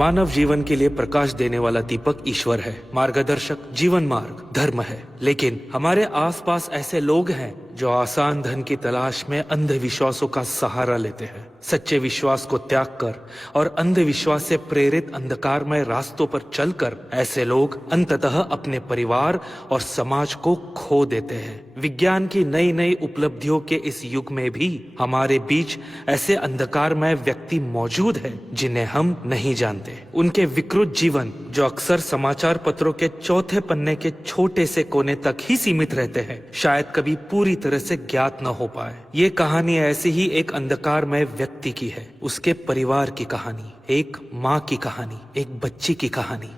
मानव जीवन के लिए प्रकाश देने वाला दीपक ईश्वर है, मार्गदर्शक जीवन मार्ग धर्म है। लेकिन हमारे आसपास ऐसे लोग हैं जो आसान धन की तलाश में अंधविश्वासों का सहारा लेते हैं। सच्चे विश्वास को त्याग कर और अंधविश्वास से प्रेरित अंधकारमय रास्तों पर चलकर ऐसे लोग अंततः अपने परिवार और समाज को खो देते हैं। विज्ञान की नई नई उपलब्धियों के इस युग में भी हमारे बीच ऐसे अंधकारमय व्यक्ति मौजूद हैं जिन्हें हम नहीं जानते। उनके विकृत जीवन जो अक्सर समाचार पत्रों के चौथे पन्ने के छोटे से कोने तक ही सीमित रहते हैं, शायद कभी पूरी तरह से ज्ञात न हो पाए। ये कहानी ऐसी ही एक अंधकारमय व्यक्ति की है, उसके परिवार की कहानी, एक माँ की कहानी, एक बच्ची की कहानी।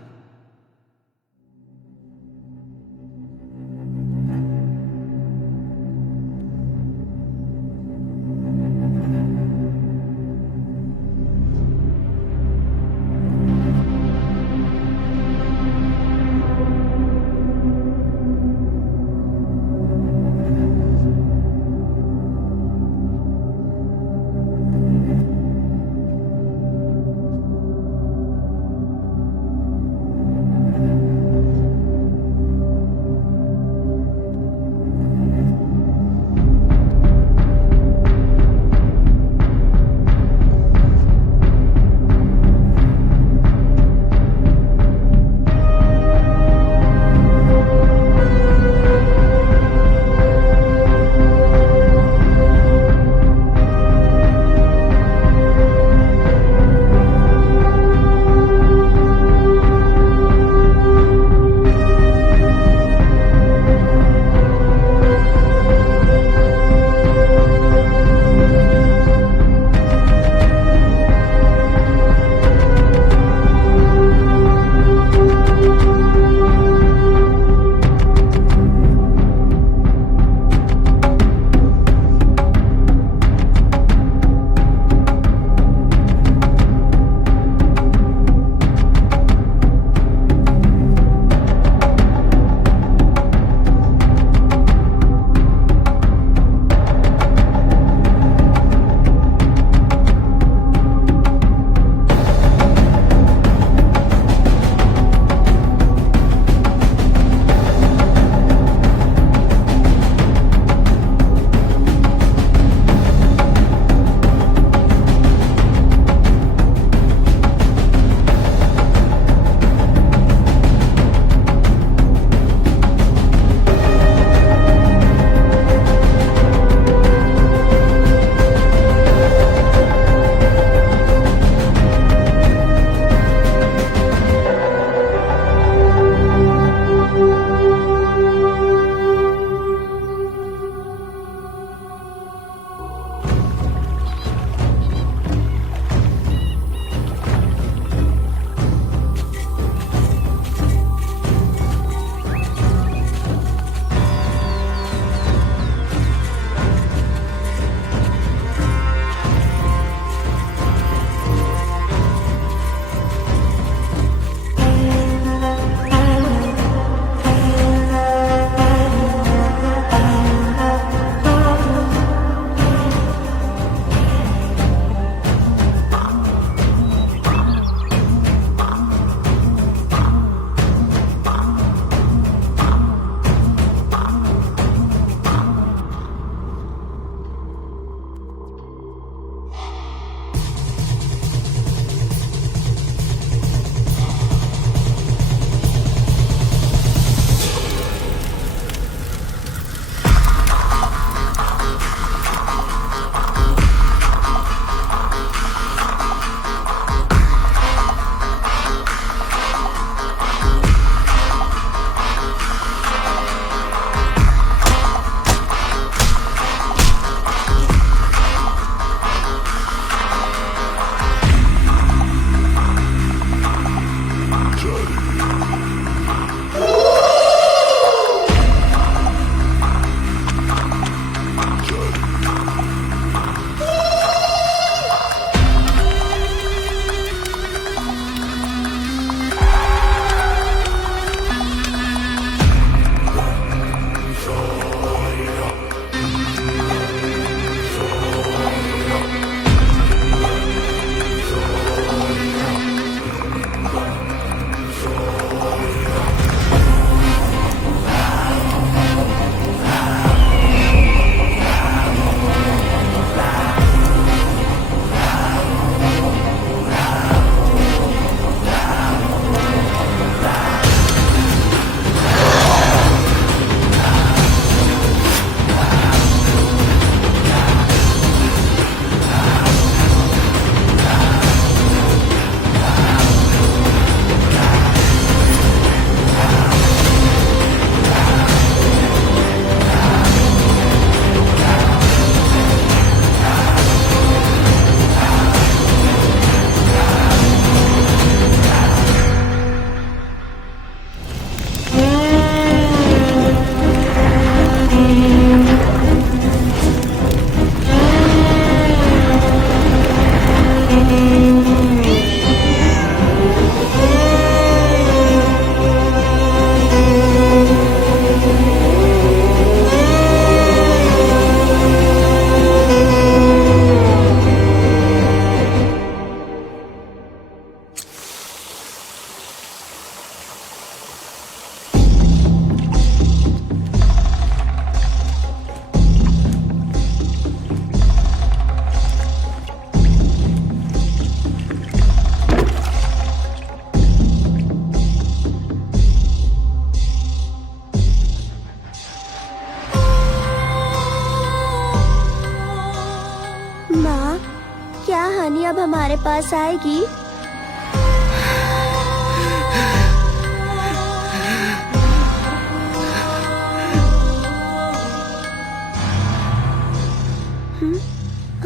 क्या हनी अब हमारे पास आएगी?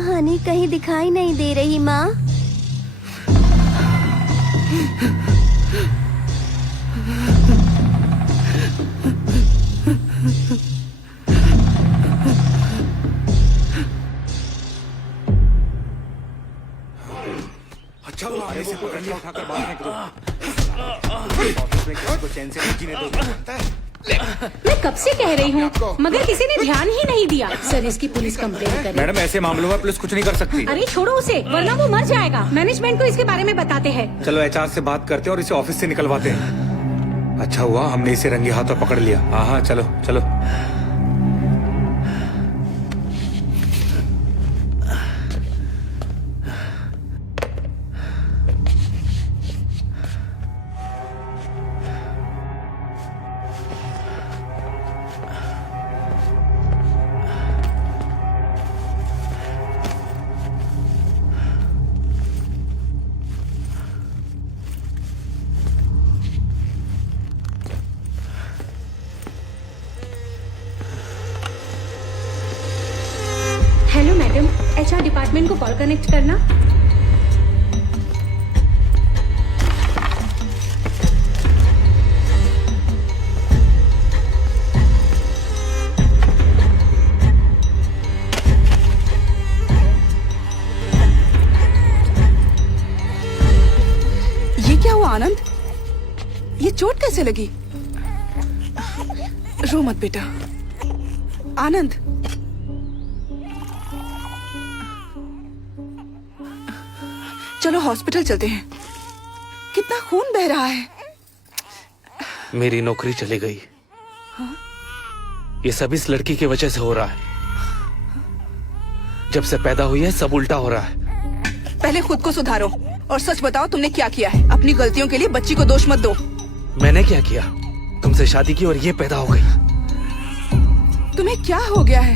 हनी कहीं दिखाई नहीं दे रही माँ। अच्छा वो आने से पकड़ लिया, उठाकर बाहर फेंक दो। ऑफिस में किसी को चैन से नहीं जीने दो। मैं कब से कह रही हूँ, मगर किसी ने ध्यान ही नहीं दिया। सर इसकी पुलिस कंप्लेंट करें। मैडम ऐसे मामलों में पुलिस कुछ नहीं कर सकती। अरे छोड़ो उसे, वरना वो मर जाएगा। मैनेजमेंट को इसके बारे में बताते हैं। चलो एचआर से बात करते हैं और इसे ऑफिस से निकलवाते हैं। अच्छा हुआ हमने इसे रंगे हाथों पकड़ लिया। हाँ चलो चलो। हेलो मैडम, एचआर डिपार्टमेंट को कॉल कनेक्ट करना। ये क्या हुआ आनंद? ये चोट कैसे लगी? रो मत बेटा। आनंद चलो हॉस्पिटल चलते हैं। कितना खून बह रहा है। मेरी नौकरी चली गई। ये सब इस लड़की की वजह से हो रहा है। जब से पैदा हुई है सब उल्टा हो रहा है। पहले खुद को सुधारो और सच बताओ तुमने क्या किया है। अपनी गलतियों के लिए बच्ची को दोष मत दो। मैंने क्या किया? तुमसे शादी की और ये पैदा हो गई। तुम्हें क्या हो गया है?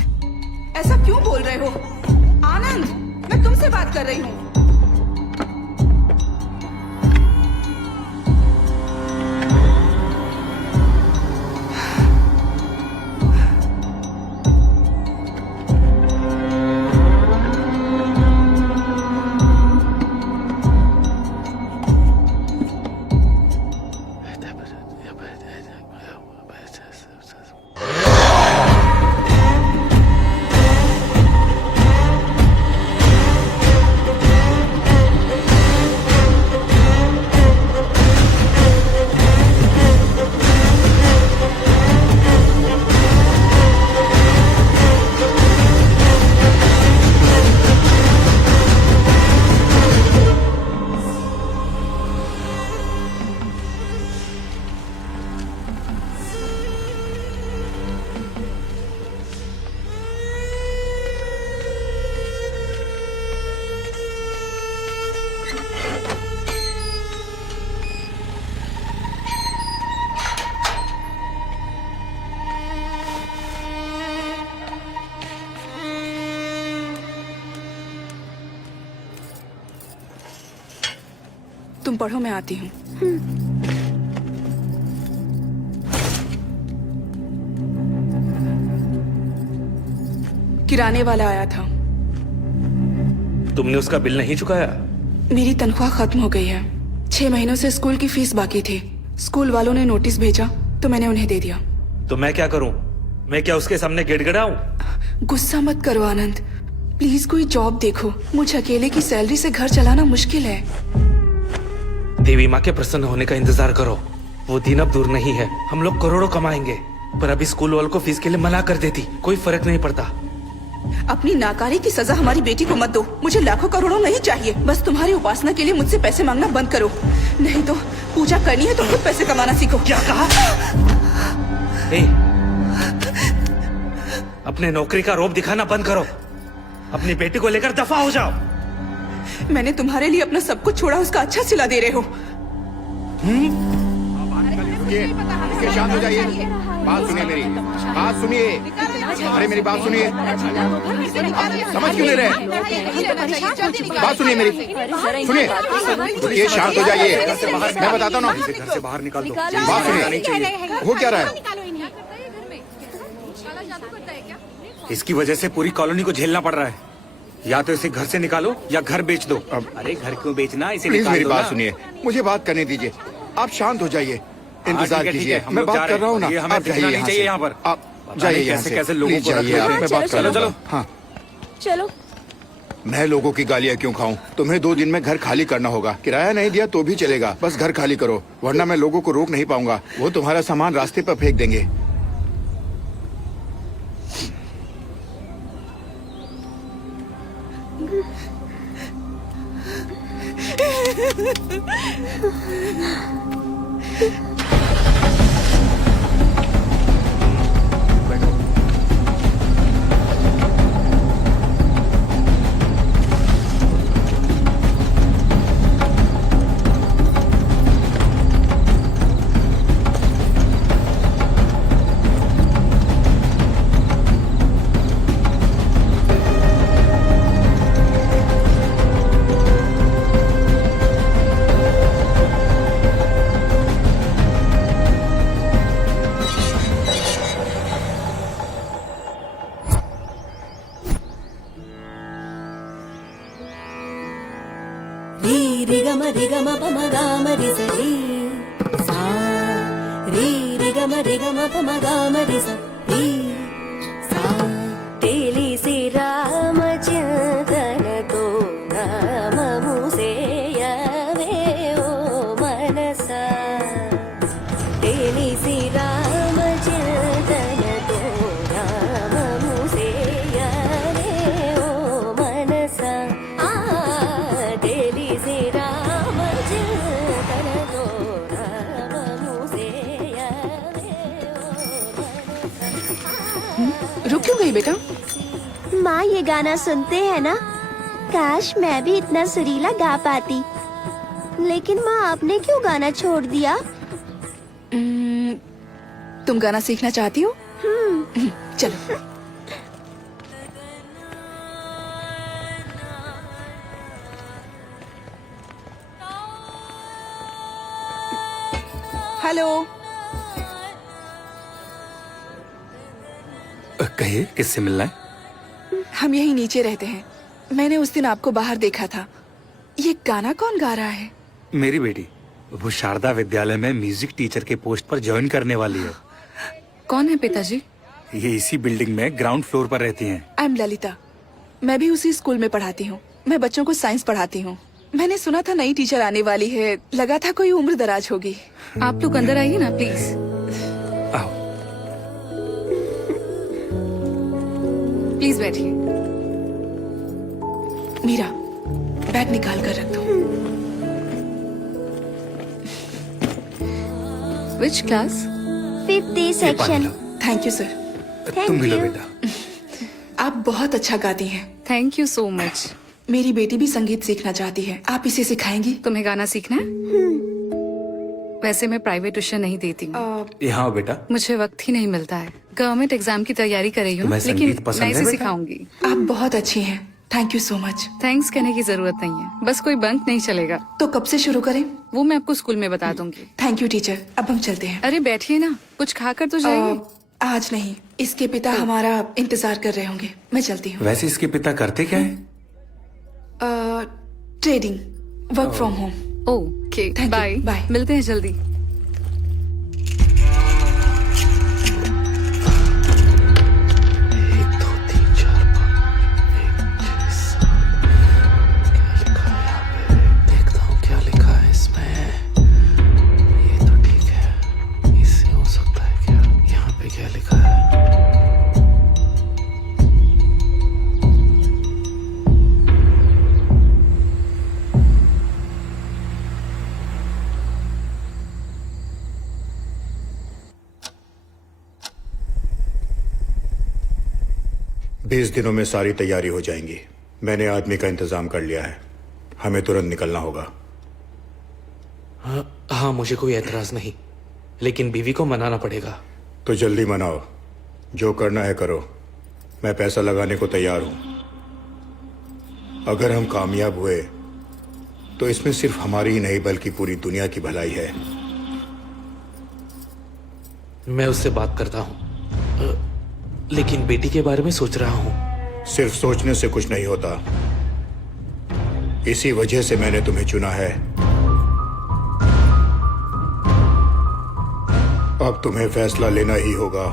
ऐसा क्यों बोल रहे हो? आनंद मैं तुमसे बात कर रही हूँ। तुम पढ़ो, मैं आती हूँ। किराने वाला आया था। तुमने उसका बिल नहीं चुकाया? मेरी तनख्वाह खत्म हो गई है। 6 महीनों से स्कूल की फीस बाकी थी। स्कूल वालों ने नोटिस भेजा तो मैंने उन्हें दे दिया। तो मैं क्या करूं? मैं क्या उसके सामने गिड़गिड़ाऊं? गुस्सा मत करो आनंद, प्लीज कोई जॉब देखो। मुझे अकेले की सैलरी से घर चलाना मुश्किल है। देवी माँ के प्रसन्न होने का इंतजार करो। वो दिन अब दूर नहीं है। हम लोग करोड़ों कमाएंगे। पर अभी स्कूल वालों को फीस के लिए मना कर देती, कोई फर्क नहीं पड़ता। अपनी नाकारी की सजा हमारी बेटी को मत दो। मुझे लाखों करोड़ों नहीं चाहिए। बस तुम्हारी उपासना के लिए मुझसे पैसे मांगना बंद करो। नहीं तो पूजा करनी है तो खुद पैसे कमाना सीखो। क्या कहा? ए, अपने नौकरी का रौब दिखाना बंद करो। अपनी बेटी को लेकर दफा हो जाओ। मैंने तुम्हारे लिए अपना सब कुछ छोड़ा, उसका अच्छा सिला दे रहे हो। शांत हो जाइए। बात सुनिए मेरी, बात सुनिए। अरे मेरी बात सुनिए, समझ क्यों नहीं रहे? बात सुनिए मेरी, सुनिए, ये शांत हो जाइए, मैं बताता हूँ ना। घर से बाहर निकाल दो। बात सुनिए, हो क्या रहा है? इसकी वजह से पूरी कॉलोनी को झेलना पड़ रहा है। या तो इसे घर से निकालो या घर बेच दो। अरे घर क्यों बेचना, इसे प्लीज निकाल मेरी दो बात ना। सुनिए, मुझे बात करने दीजिए। आप शांत हो जाइए, इंतजार ठीक है, कीजिए, हम मैं लोग बात जा कर रहे रहा हूँ ना। हैं। ये हमें आप दिखना जाइए नहीं चाहिए यहाँ पर। आप जाइए यहाँ से, कैसे लोगों प्लीज को रख जाइए आप, लेते हैं। मैं बात कर चलो, रहा हूँ। चलो। हाँ, चलो। मैं लोगों की गालियाँ क्यों खाऊं? तुम्हें 2 दिन में घर खाली करना होगा। किराया नहीं दिया तो भी चलेगा, बस घर खाली करो, वरना मैं लोगों को रोक नहीं पाऊंगा। वो तुम्हारा सामान रास्ते पर फेंक देंगे। रे ग म प म ग म रे स रे सा रे ग म प म ग म रे स रे सा तेली से राम चिंतन तो नाम मुसे यवे ओ मनसा तेली से राम चिंतन तो नाम मुसे यवे ओ मनसा तेली से राम चिंतन तो नाम मुसे यवे ओ रुक क्यों गई बेटा? माँ ये गाना सुनते हैं ना, काश मैं भी इतना सुरीला गा पाती। लेकिन माँ आपने क्यों गाना छोड़ दिया? तुम गाना सीखना चाहती हो? चलो। हेलो, कहिए, किससे मिलना है? हम यहीं नीचे रहते हैं। मैंने उस दिन आपको बाहर देखा था। ये गाना कौन गा रहा है? मेरी बेटी, वो शारदा विद्यालय में म्यूजिक टीचर के पोस्ट पर ज्वाइन करने वाली है। कौन है पिताजी? ये इसी बिल्डिंग में ग्राउंड फ्लोर पर रहती हैं। I am Lalita. मैं भी उसी स्कूल में पढ़ाती हूँ। मैं बच्चों को साइंस पढ़ाती हूँ। मैंने सुना था नई टीचर आने वाली है, लगा था कोई उम्र दराज होगी। आप लोग अंदर आइए ना प्लीज। आओ। प्लीज बैठिए। मीरा, बैग निकाल कर रख दो। Which class? 5th A section. Thank you sir. तुम भी लो you. बेटा। आप बहुत अच्छा गाती हैं। Thank you so much. मेरी बेटी भी संगीत सीखना चाहती है, आप इसे सिखाएंगी? तुम्हें गाना सीखना है? वैसे मैं प्राइवेट ट्यूशन नहीं देती हूँ, यहाँ आओ बेटा। मुझे वक्त ही नहीं मिलता है। गवर्नमेंट एग्जाम की तैयारी कर रही हूँ, तुम्हें लेकिन संगीत पसंद मैं है इसे बेटा? सिखाऊंगी। आप बहुत अच्छी हैं। Thank you so much. Thanks कहने की जरूरत नहीं है, बस कोई बंक नहीं चलेगा। तो कब से शुरू करें? वो मैं आपको स्कूल में बता दूंगी। Thank you teacher. अब हम चलते हैं। अरे बैठिए ना, कुछ खाकर तो जाइए। आज नहीं, इसके पिता हमारा इंतजार कर रहे होंगे। मैं चलती हूँ। वैसे इसके पिता करते क्या है? Trading, work from home. Okay, Thank you. Bye Bye. मिलते हैं जल्दी। बीस दिनों में सारी तैयारी हो जाएंगी। मैंने आदमी का इंतजाम कर लिया है, हमें तुरंत निकलना होगा। हाँ, मुझे कोई एतराज नहीं, लेकिन बीवी को मनाना पड़ेगा। तो जल्दी मनाओ, जो करना है करो। मैं पैसा लगाने को तैयार हूं। अगर हम कामयाब हुए तो इसमें सिर्फ हमारी ही नहीं बल्कि पूरी दुनिया की भलाई है। मैं उससे बात करता हूँ, लेकिन बेटी के बारे में सोच रहा हूँ। सिर्फ सोचने से कुछ नहीं होता। इसी वजह से मैंने तुम्हें चुना है। अब तुम्हें फैसला लेना ही होगा।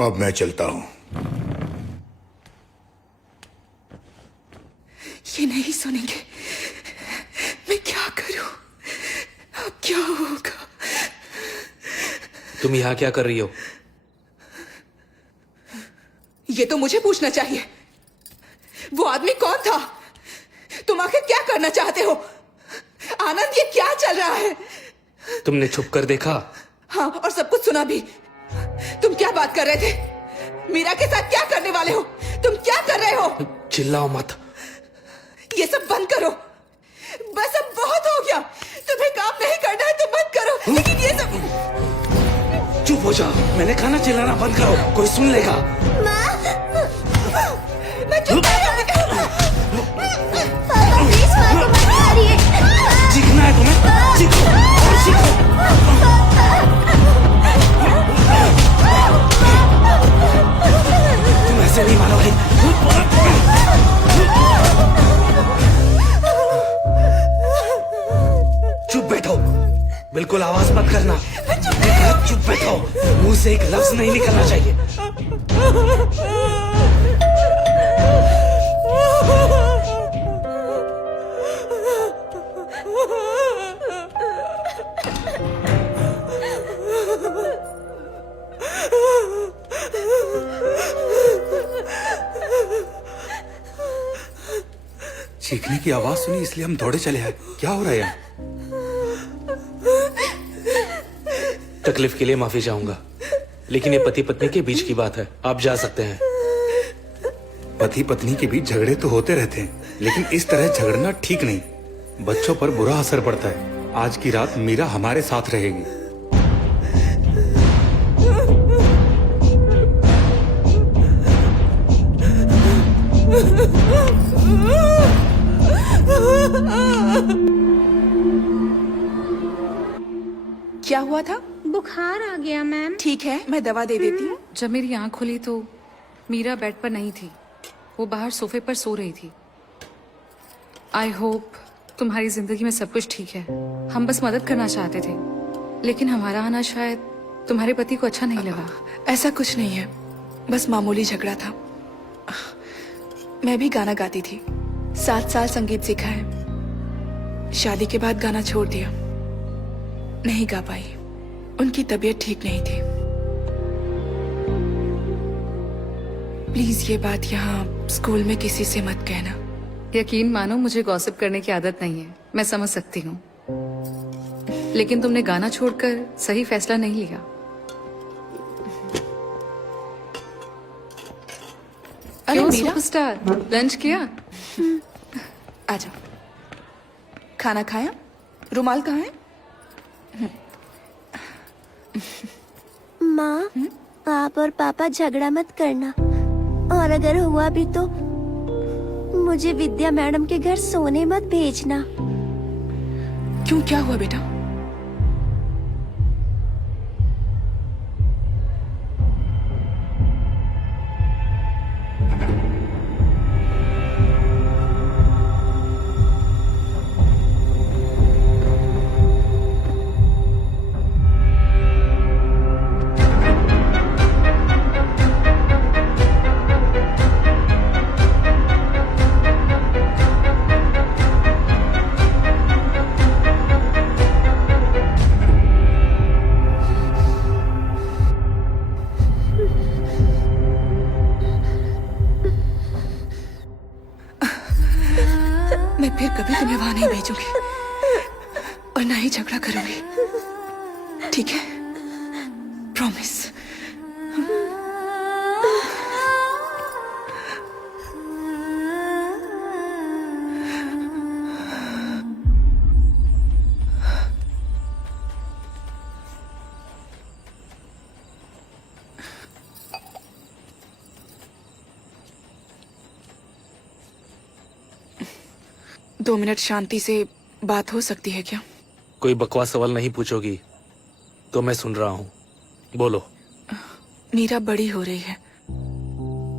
अब मैं चलता हूं। ये नहीं सुनेंगे। मैं क्या करूं? अब क्या होगा? तुम यहाँ क्या कर रही हो? ये तो मुझे पूछना चाहिए। वो आदमी कौन था? तुम आखिर क्या करना चाहते हो? आनंद, ये क्या चल रहा है? तुमने छुप कर देखा? हाँ, और सब कुछ सुना भी। तुम क्या बात कर रहे थे? मीरा के साथ क्या करने वाले हो? तुम क्या कर रहे हो? चिल्लाओ मत। ये सब बंद करो। बस अब बहुत हो गया। तुम्हें काम नहीं करना है तो मत करो, लेकिन ये सब। चुप हो जाओ। मैंने खाना चिल्लाना बंद करो, कोई सुन लेगा। मैं चुप पापा प्लीज माँ को मत मारिए। सीखना है तुम्हें? सीखो और सीखो। तुम ऐसे नहीं मानोगे। चुप बैठो, बिल्कुल आवाज मत करना। चुप बैठो, मुंह से एक लफ्ज नहीं निकलना चाहिए। चीखने की आवाज सुनी इसलिए हम दौड़े चले आए। क्या हो रहा है यहाँ? तकलीफ के लिए माफी चाहूंगा, लेकिन ये पति पत्नी के बीच की बात है। आप जा सकते हैं। पति पत्नी के बीच झगड़े तो होते रहते हैं, लेकिन इस तरह झगड़ना ठीक नहीं। बच्चों पर बुरा असर पड़ता है। आज की रात मीरा हमारे साथ रहेगी। क्या हुआ था? बुखार आ गया मैम। ठीक है, मैं दवा दे देती हूँ। जब मेरी आंख खुली तो मीरा बेड पर नहीं थी, वो बाहर सोफे पर सो रही थी। आई होप तुम्हारी जिंदगी में सब कुछ ठीक है। हम बस मदद करना चाहते थे, लेकिन हमारा आना शायद तुम्हारे पति को अच्छा नहीं लगा। ऐसा कुछ नहीं है, बस मामूली झगड़ा था। मैं भी गाना गाती थी, 7 साल संगीत सीखा है। शादी के बाद गाना छोड़ दिया, नहीं गा पाई। उनकी तबीयत ठीक नहीं थी। प्लीज ये बात यहाँ स्कूल में किसी से मत कहना। यकीन मानो, मुझे गॉसिप करने की आदत नहीं है। मैं समझ सकती हूँ, लेकिन तुमने गाना छोड़कर सही फैसला नहीं लिया। अरे क्यों मीरा, सुपरस्टार, लंच किया? आ जाओ। खाना खाया? रुमाल कहाँ है? माँ, आप और पापा झगड़ा मत करना, और अगर हुआ भी तो मुझे विद्या मैडम के घर सोने मत भेजना। क्यों, क्या हुआ बेटा? फिर कभी तुम्हें वहां नहीं भेजूंगी और ना ही झगड़ा करूंगी, ठीक है? प्रॉमिस। दो मिनट शांति से बात हो सकती है क्या? कोई बकवास सवाल नहीं पूछोगी तो मैं सुन रहा हूँ, बोलो। मीरा बड़ी हो रही है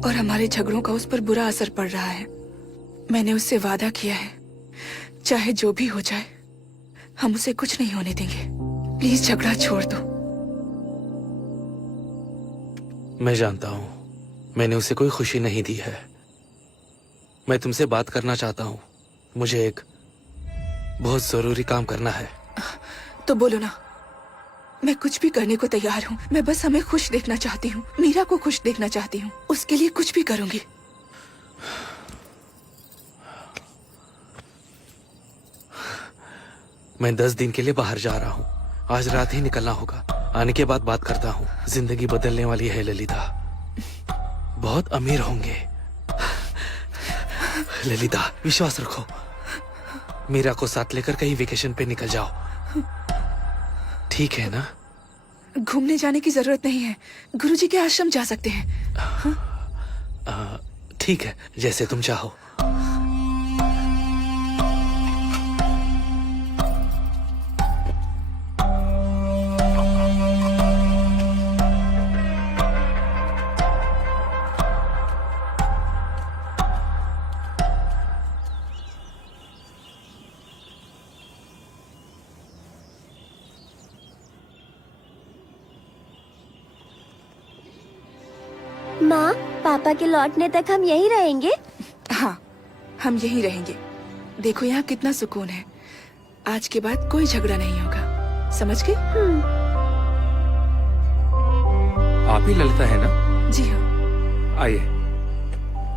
और हमारे झगड़ों का उस पर बुरा असर पड़ रहा है। मैंने उससे वादा किया है, चाहे जो भी हो जाए हम उसे कुछ नहीं होने देंगे। प्लीज झगड़ा छोड़ दो। मैं जानता हूँ मैंने उसे कोई खुशी नहीं दी है। मैं तुमसे बात करना चाहता हूँ। मुझे एक बहुत जरूरी काम करना है। तो बोलो ना, मैं कुछ भी करने को तैयार हूँ। मैं बस हमें खुश देखना चाहती हूँ, मीरा को खुश देखना चाहती हूँ। उसके लिए कुछ भी करूंगी। मैं 10 दिन के लिए बाहर जा रहा हूँ। आज रात ही निकलना होगा। आने के बाद बात करता हूँ। जिंदगी बदलने वाली है ललिता। बहुत अमीर होंगे। ललिता विश्वास रखो। मीरा को साथ लेकर कहीं वेकेशन पे निकल जाओ, ठीक है ना? घूमने जाने की जरूरत नहीं है, गुरुजी के आश्रम जा सकते हैं। ठीक है, जैसे तुम चाहो। माँ, पापा के लौटने तक हम यहीं रहेंगे? हाँ, हम यहीं रहेंगे। देखो यहाँ कितना सुकून है। आज के बाद कोई झगड़ा नहीं होगा, समझ गई? आप ही ललिता है ना? जी हाँ। आइए,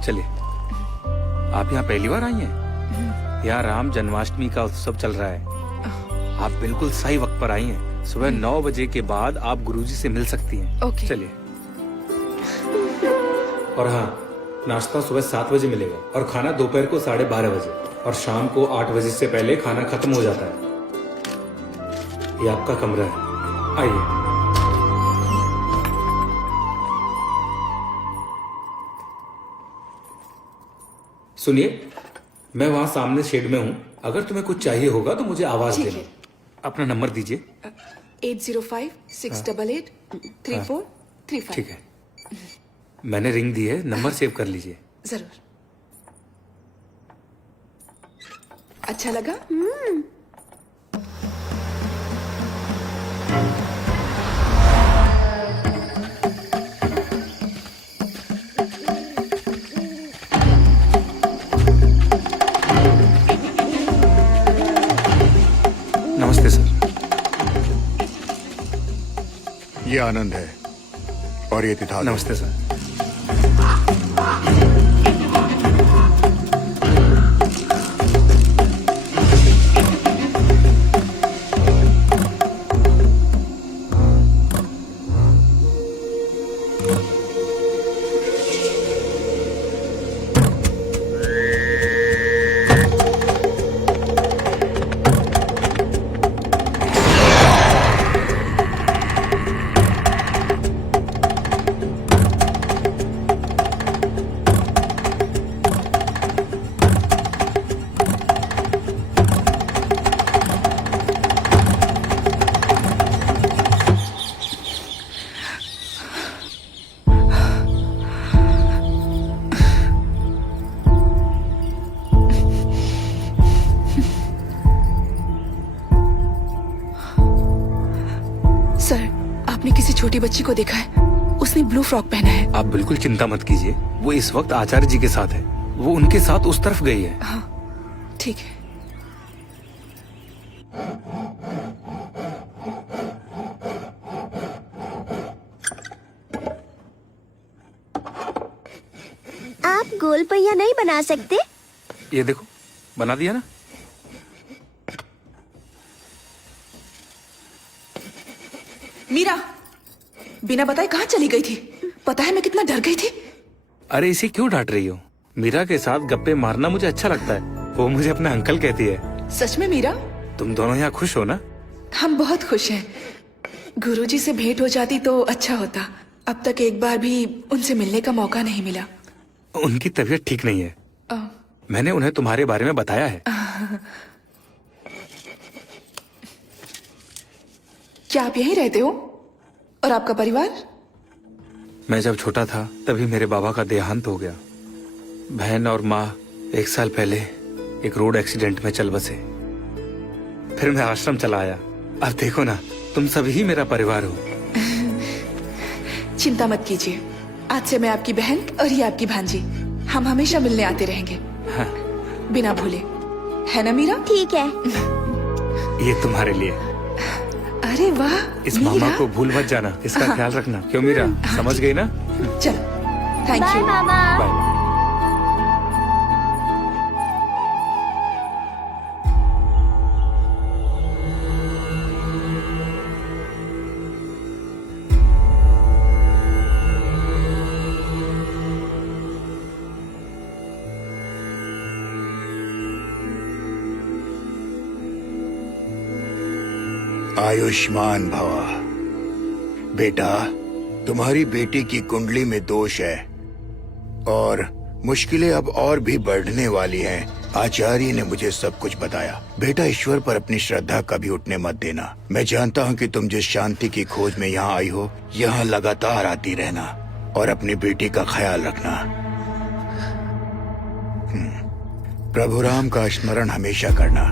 चलिए। आप यहाँ पहली बार आई हैं? यहाँ राम जन्माष्टमी का उत्सव चल रहा है। आप बिल्कुल सही वक्त पर आई हैं। सुबह 9 बजे के बाद आप गुरुजी से मिल सकती हैं। ओके। चलिए। और हाँ, नाश्ता सुबह 7 बजे मिलेगा और खाना दोपहर को 12:30 बजे और शाम को 8 बजे से पहले खाना खत्म हो जाता है। ये आपका कमरा है, आइए। सुनिए, मैं वहाँ सामने शेड में हूँ। अगर तुम्हें कुछ चाहिए होगा तो मुझे आवाज ठीक देना। है। अपना नंबर दीजिए। 8056883435। ठीक है, मैंने रिंग दी है, नंबर सेव कर लीजिए। जरूर। अच्छा लगा? नमस्ते सर। ये आनंद है और ये तिथाल। नमस्ते सर। छोटी बच्ची को देखा है, उसने ब्लू फ्रॉक पहना है। आप बिल्कुल चिंता मत कीजिए, वो इस वक्त आचार्य जी के साथ है। वो उनके साथ उस तरफ गई है। हाँ, ठीक है। आप गोल पहिया नहीं बना सकते? ये देखो, बना दिया ना। बिना बताए कहाँ चली गई थी? पता है मैं कितना डर गई थी। अरे इसे क्यों डांट रही हो? मीरा के साथ गप्पे मारना मुझे अच्छा लगता है। वो मुझे अपना अंकल कहती है। सच में मीरा? तुम दोनों यहाँ खुश हो ना? हम बहुत खुश हैं। गुरुजी से भेंट हो जाती तो अच्छा होता। अब तक एक बार भी उनसे मिलने का मौका नहीं मिला। उनकी तबीयत ठीक नहीं है। मैंने उन्हें तुम्हारे बारे में बताया है। क्या आप यहीं रहते हो? और आपका परिवार? मैं जब छोटा था तभी मेरे बाबा का देहांत हो गया। बहन और माँ 1 साल पहले एक रोड एक्सीडेंट में चल बसे। फिर मैं आश्रम चला आया। अब देखो ना, तुम सभी ही मेरा परिवार हो। चिंता मत कीजिए, आज से मैं आपकी बहन और ये आपकी भांजी। हम हमेशा मिलने आते रहेंगे। हाँ। बिना भूले, है ना मीरा? ठीक है। ये तुम्हारे लिए। अरे वाह, इस मीरा? मामा को भूल मत जाना, इसका ख्याल रखना। क्यों मीरा, समझ गई ना? चलो, थैंक बाय यू। मामा। बाय। आयुष्मान भवा। बेटा, तुम्हारी बेटी की कुंडली में दोष है और मुश्किलें अब और भी बढ़ने वाली हैं। आचार्य ने मुझे सब कुछ बताया। बेटा, ईश्वर पर अपनी श्रद्धा कभी उठने मत देना। मैं जानता हूँ कि तुम जिस शांति की खोज में यहाँ आई हो, यहाँ लगातार आती रहना और अपनी बेटी का ख्याल रखना। प्रभु राम का स्मरण हमेशा करना।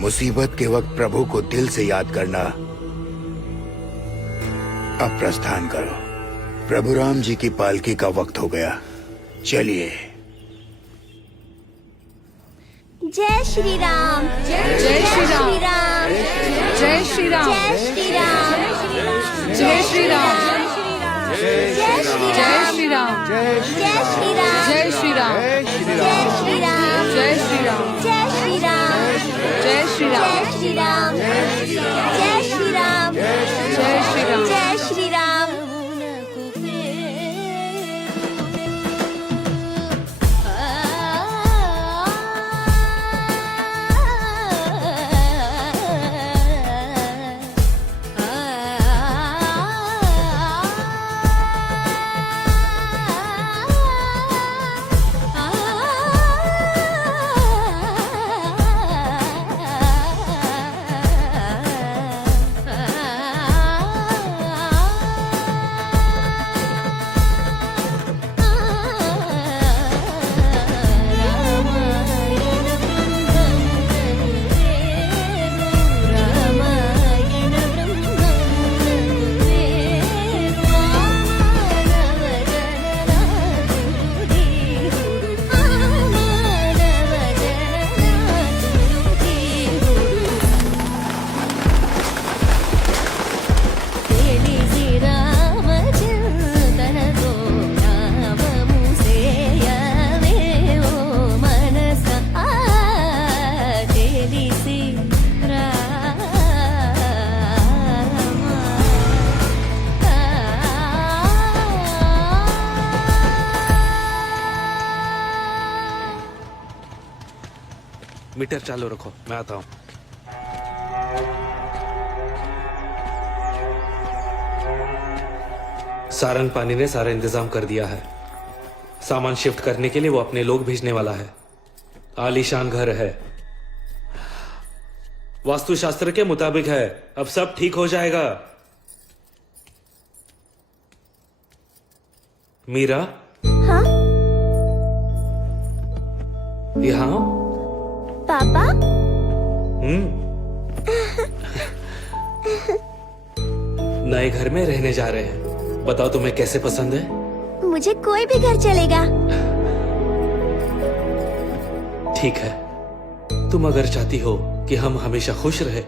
मुसीबत के वक्त प्रभु को दिल से याद करना। अब प्रस्थान करो। प्रभु राम जी की पालकी का वक्त हो गया। चलिए। जय श्री राम। जय श्री राम। जय श्री राम। जय श्री राम। जय श्री राम। जय श्री जय राम। श्री राम। जय श्री राम। जय श्री राम। जय श्री राम। जय श्री राम। जय श्री राम। जय श्री राम। जय श्री राम। जय श्री राम। जय श्री राम। जय श्री राम। मीटर चालू रखो, मैं आता हूँ। सारंग पानी ने सारा इंतजाम कर दिया है। सामान शिफ्ट करने के लिए वो अपने लोग भेजने वाला है। आलीशान घर है, वास्तुशास्त्र के मुताबिक है। अब सब ठीक हो जाएगा। मीरा, हाँ यहाँ आओ। पापा। नए घर में रहने जा रहे हैं। बताओ तुम्हें कैसे पसंद है? मुझे कोई भी घर चलेगा। ठीक है, तुम अगर चाहती हो कि हम हमेशा खुश रहे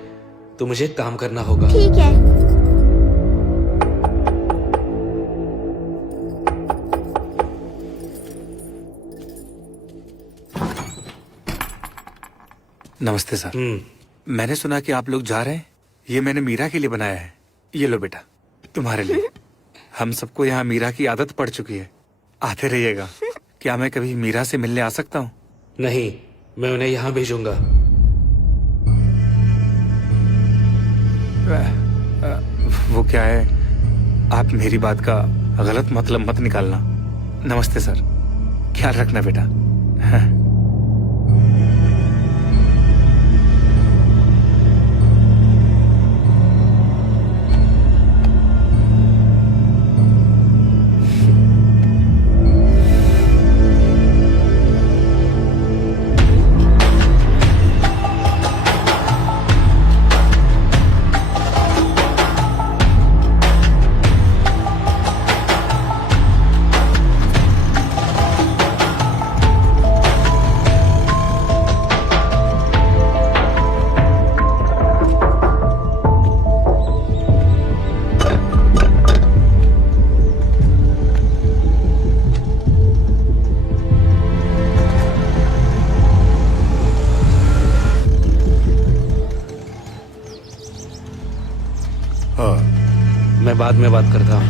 तो मुझे काम करना होगा। ठीक है। नमस्ते सर। मैंने सुना कि आप लोग जा रहे हैं। ये मैंने मीरा के लिए बनाया है। ये लो बेटा, तुम्हारे लिए। हम सबको यहाँ मीरा की आदत पड़ चुकी है, आते रहिएगा। क्या मैं कभी मीरा से मिलने आ सकता हूँ? नहीं, मैं उन्हें यहाँ भेजूंगा। वो क्या है, आप मेरी बात का गलत मतलब मत निकालना। नमस्ते सर, ख्याल रखना बेटा। मैं बाद में बात करता हूँ।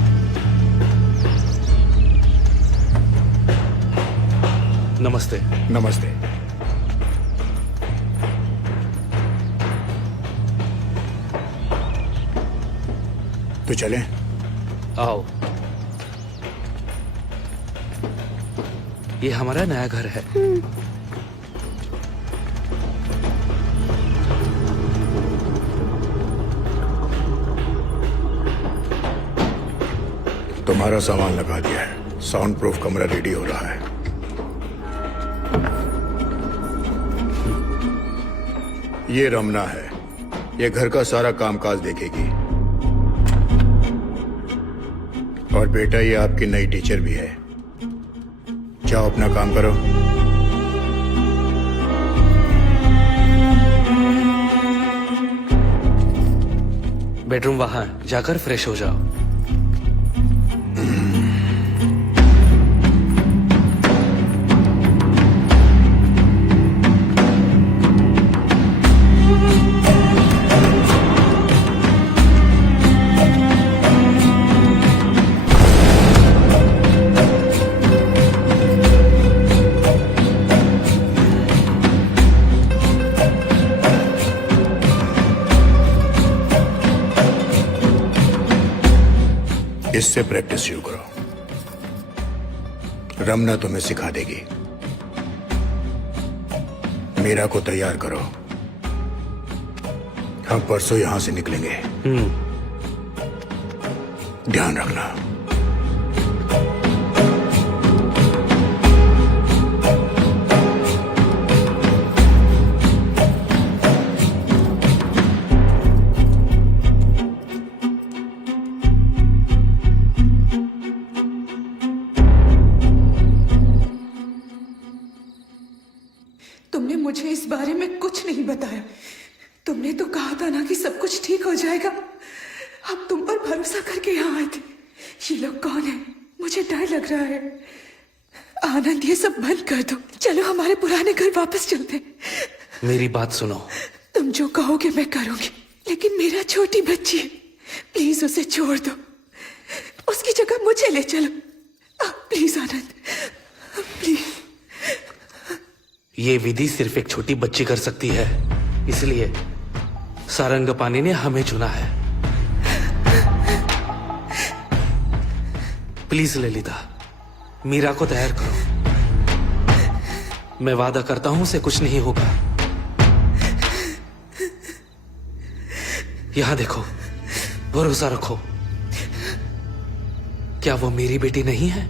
नमस्ते। नमस्ते। तो चलें? आओ। ये हमारा नया घर है। तुम्हारा सामान लगा दिया है, साउंड प्रूफ कमरा रेडी हो रहा है। ये रमना है, ये घर का सारा कामकाज देखेगी। और बेटा, ये आपकी नई टीचर भी है। जाओ अपना काम करो। बेडरूम वहां है, जाकर फ्रेश हो जाओ। इससे प्रैक्टिस शुरू करो। रमना तुम्हें सिखा देगी। मीरा को तैयार करो, हम परसों यहां से निकलेंगे। ध्यान रखना। तुमने मुझे इस बारे में कुछ नहीं बताया। तुमने तो कहा था ना कि सब कुछ ठीक हो जाएगा। अब तुम पर भरोसा करके यहाँ आए थे। ये लोग कौन है? मुझे डर लग रहा है। आनंद, ये सब बंद कर दो। चलो हमारे पुराने घर वापस चलते। मेरी बात सुनो। तुम जो कहोगे मैं करूंगी, लेकिन मेरा छोटी बच्ची है, प्लीज उसे छोड़ दो। उसकी जगह मुझे ले चलो। Please Anand, please. ये विधि सिर्फ एक छोटी बच्ची कर सकती है, इसलिए सारंगपानी ने हमें चुना है। प्लीज ललिता, मीरा को तैयार करो। मैं वादा करता हूं उसे कुछ नहीं होगा। यहां देखो, भरोसा रखो। क्या वो मेरी बेटी नहीं है?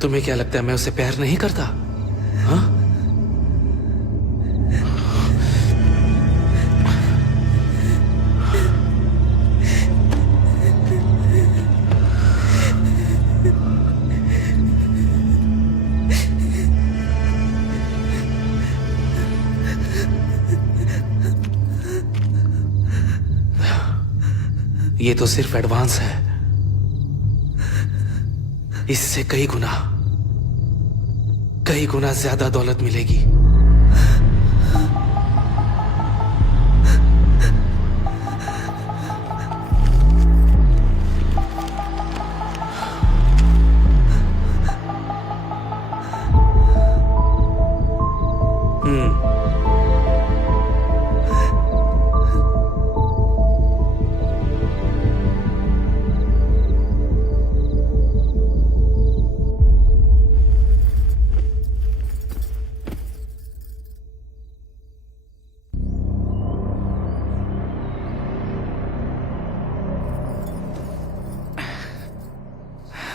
तुम्हें क्या लगता है मैं उसे प्यार नहीं करता? हाँ? ये तो सिर्फ एडवांस है, इससे कई गुना ज्यादा दौलत मिलेगी।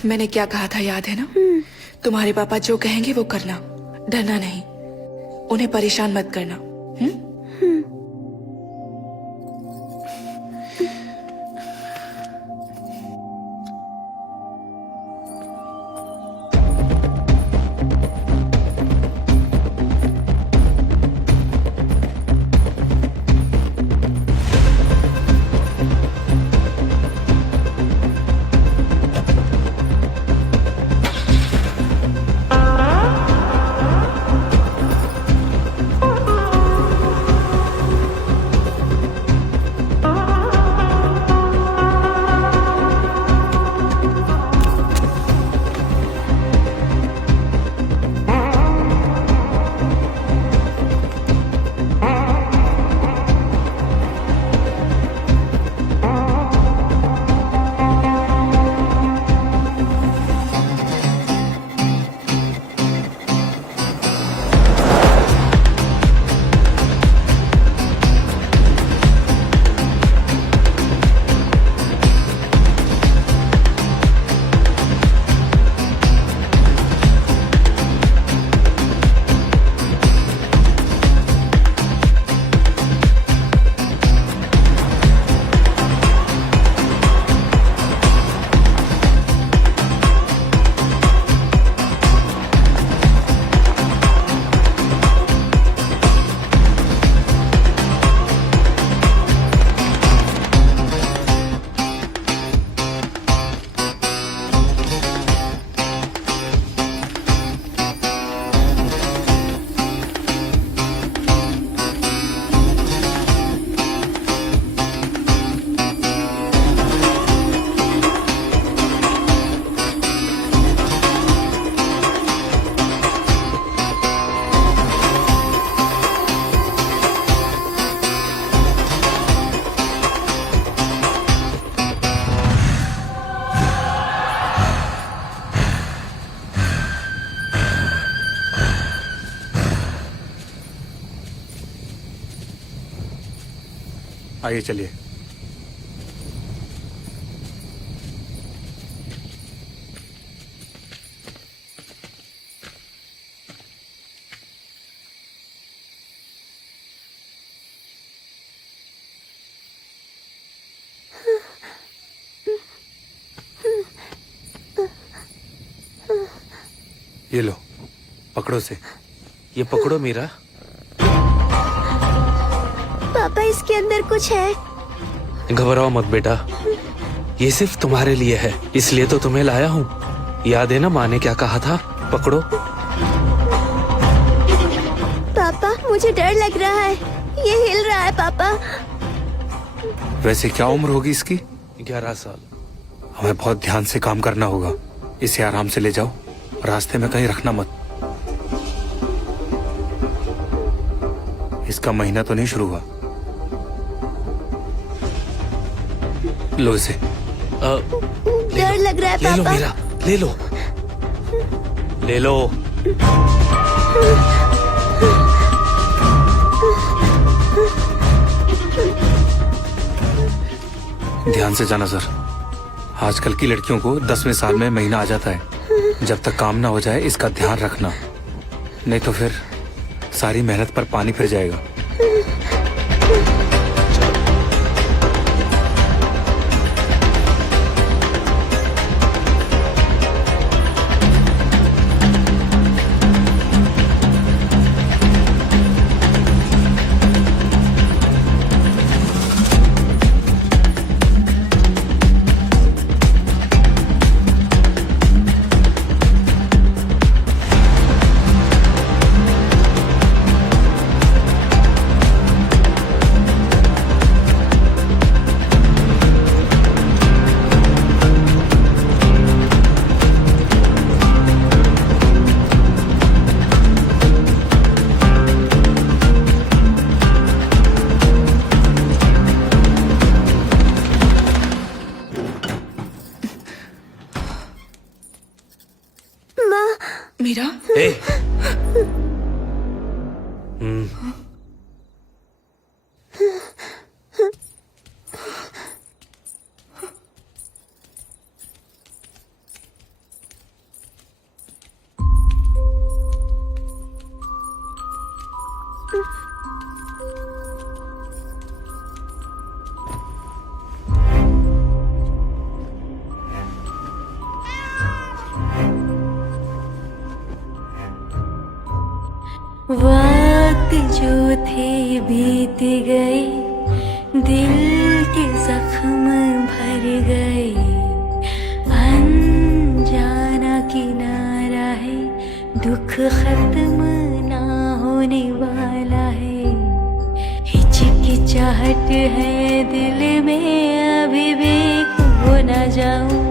मैंने क्या कहा था याद है ना? तुम्हारे पापा जो कहेंगे वो करना, डरना नहीं, उन्हें परेशान मत करना। आइए चलिए। ये लो, पकड़ो से। ये पकड़ो मीरा। पापा इसके अंदर कुछ है। घबराओ मत बेटा, ये सिर्फ तुम्हारे लिए है, इसलिए तो तुम्हें लाया हूँ। याद है ना माँ ने क्या कहा था? पकड़ो। पापा मुझे डर लग रहा है, ये हिल रहा है पापा। वैसे क्या उम्र होगी इसकी? 11 साल। हमें बहुत ध्यान से काम करना होगा। इसे आराम से ले जाओ, रास्ते में कहीं रखना मत। इसका महीना तो नहीं शुरू हुआ। लो इसे। डर लग रहा है ले लो पापा। मीरा, ले लो, ले लो। ध्यान से जाना सर। आजकल की लड़कियों को 10वें साल में महीना आ जाता है। जब तक काम ना हो जाए इसका ध्यान रखना, नहीं तो फिर सारी मेहनत पर पानी फिर जाएगा। मीरा, ए, वक्त जो थे बीत गए, दिल के जख्म भर गए। अनजाना किनारा है, दुख खत्म ना होने वाला है। हिचकिचाहट है दिल में, अभी भी खो न जाऊं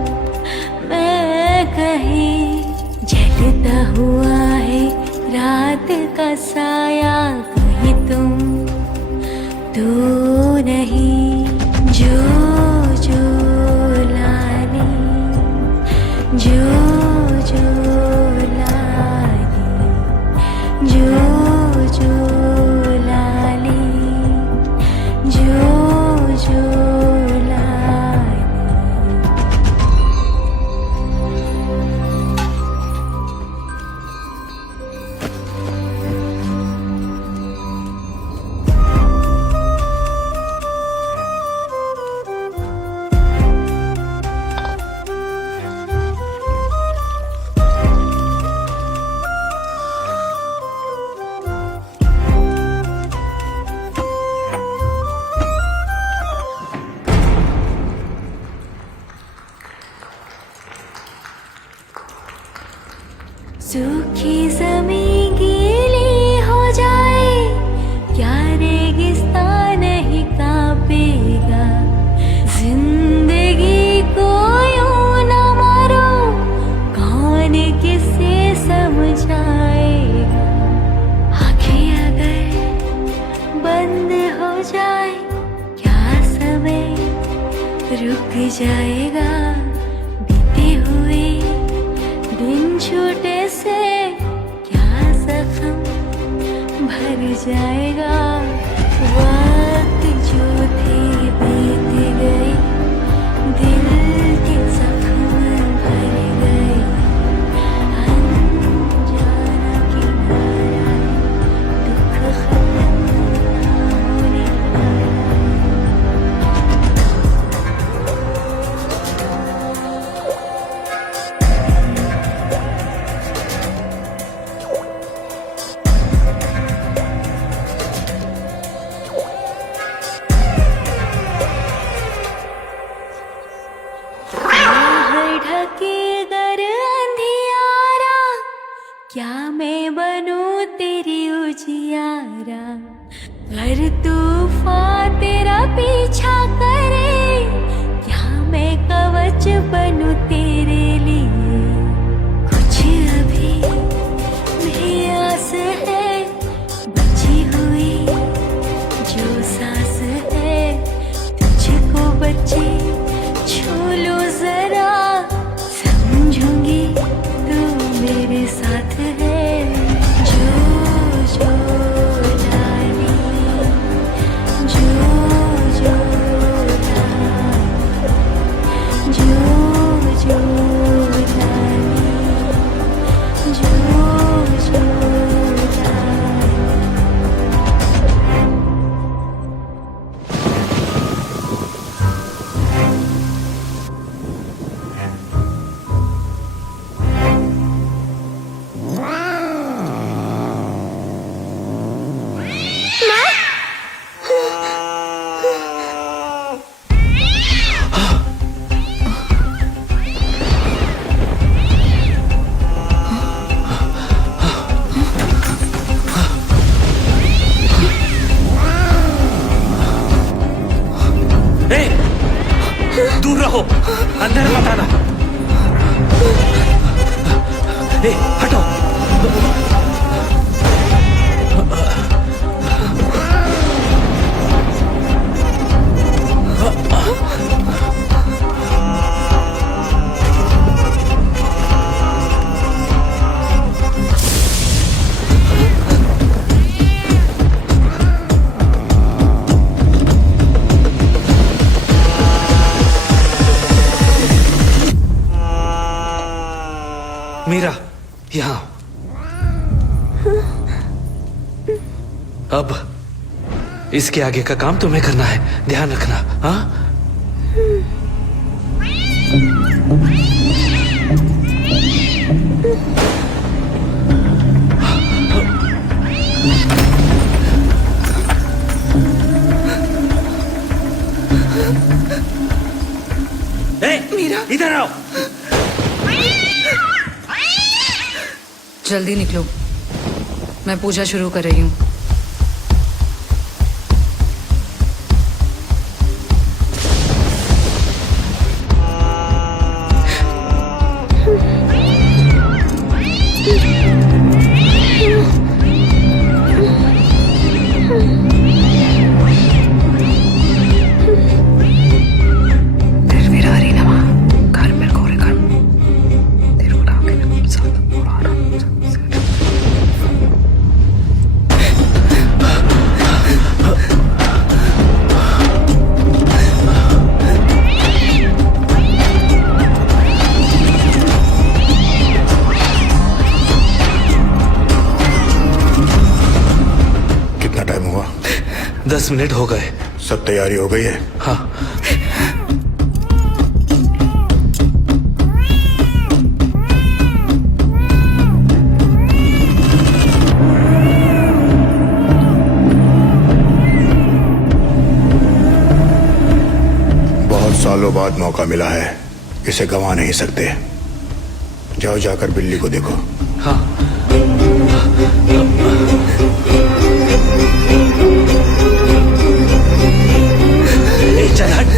मैं कहीं। जलता हुआ है रात का साया, कहीं तुम तो नहीं। जो जो लाली, जो जो लाली, जो जो लाली, जो जो लाली। सूखी ज़मीं गीली हो जाए, क्या रेगिस्तान नहीं कांपेगा। जिंदगी को यूं न मारो, कौन किसे समझाएगा। आँखें अगर बंद हो जाए, क्या समय रुक जाएगा। बीते हुए दिन छूटे से क्या जख्म भर जाएगा। वक्त जो थे बीत गए, दिल के जख्म भर गए। अनजाना किनारा है, दुख खत्म ना होने वाला। ढके गर अंधियारा, क्या मैं बनूं तेरी उजियारा। अगर तूफान तेरा पीछा करे, क्या मैं कवच बनूं तेरे लिए। कुछ अभी भी आस है बची हुई, जो सांस है तुझको बची। छू लो जरा, समझूंगी तू मेरे साथ है। जो जो लाली, जो जो लाली, जो जो लाली, जो जो लाली। दूर रहो, अंदर मत आना। हटो। मीरा, यहाँ अब इसके आगे का काम तुम्हें करना है, ध्यान रखना। हाँ, मीरा, इधर आओ। जल्दी निकलो, मैं पूजा शुरू कर रही हूँ। कितना टाइम हुआ? 10 मिनट हो गए। सब तैयारी हो गई है? हाँ। बहुत सालों बाद मौका मिला है, इसे गंवा नहीं सकते। जाओ, जाकर बिल्ली को देखो। हाँ। ए, चल हट।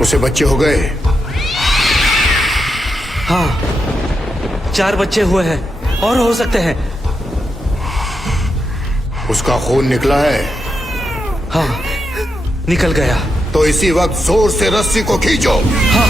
उसे बच्चे हो गए? हाँ, 4 बच्चे हुए हैं और हो सकते हैं। उसका खून निकला है? हाँ, निकल गया। तो इसी वक्त जोर से रस्सी को खींचो। हाँ।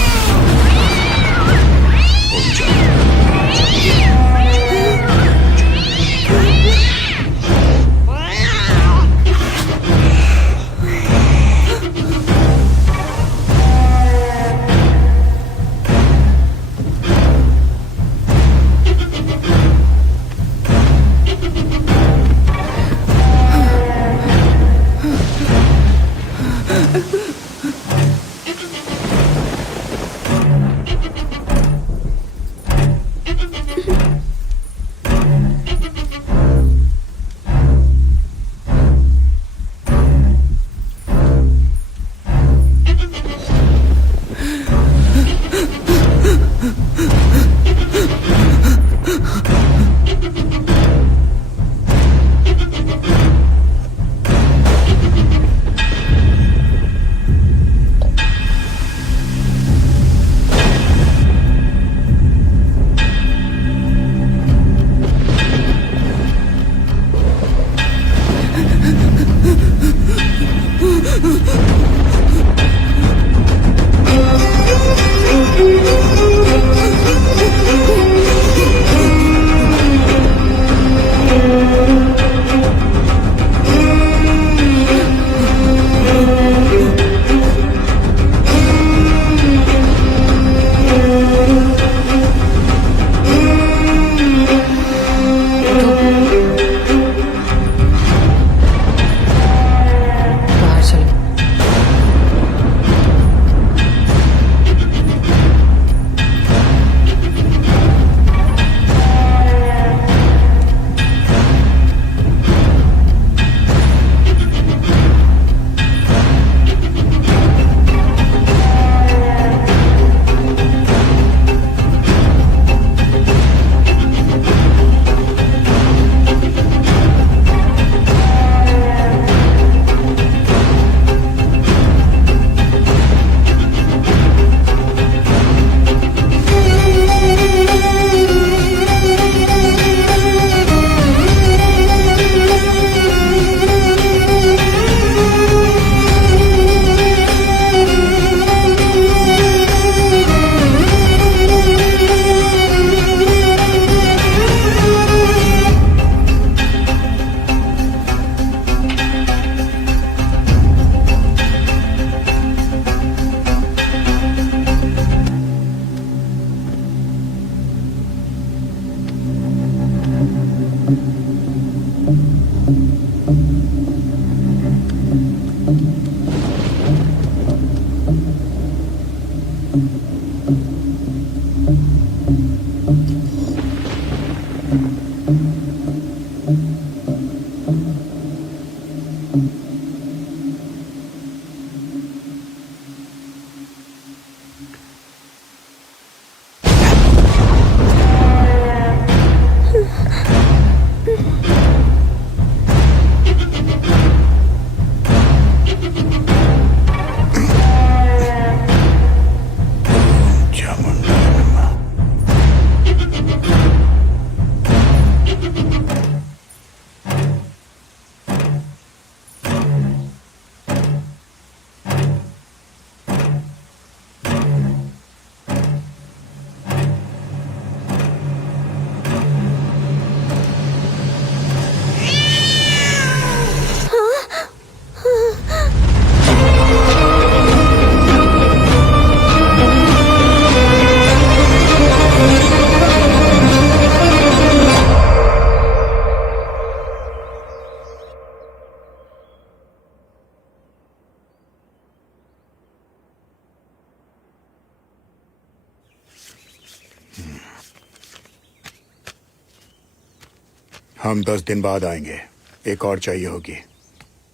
हम 10 दिन बाद आएंगे। एक और चाहिए होगी।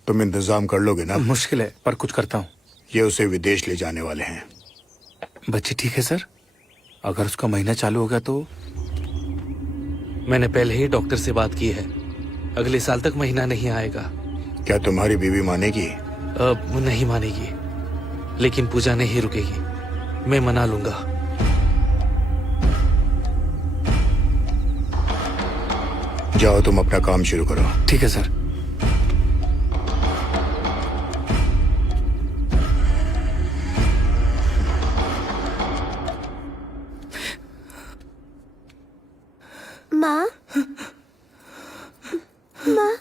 तुम इंतजाम कर लोगे ना? मुश्किल है पर कुछ करता हूँ। ये उसे विदेश ले जाने वाले हैं। बच्ची ठीक है सर? अगर उसका महीना चालू हो गया तो? मैंने पहले ही डॉक्टर से बात की है, अगले साल तक महीना नहीं आएगा। क्या तुम्हारी बीवी मानेगी? वो नहीं मानेगी, लेकिन पूजा नहीं रुकेगी। मैं मना लूंगा। जाओ तुम अपना काम शुरू करो। ठीक है सर। माँ, माँ,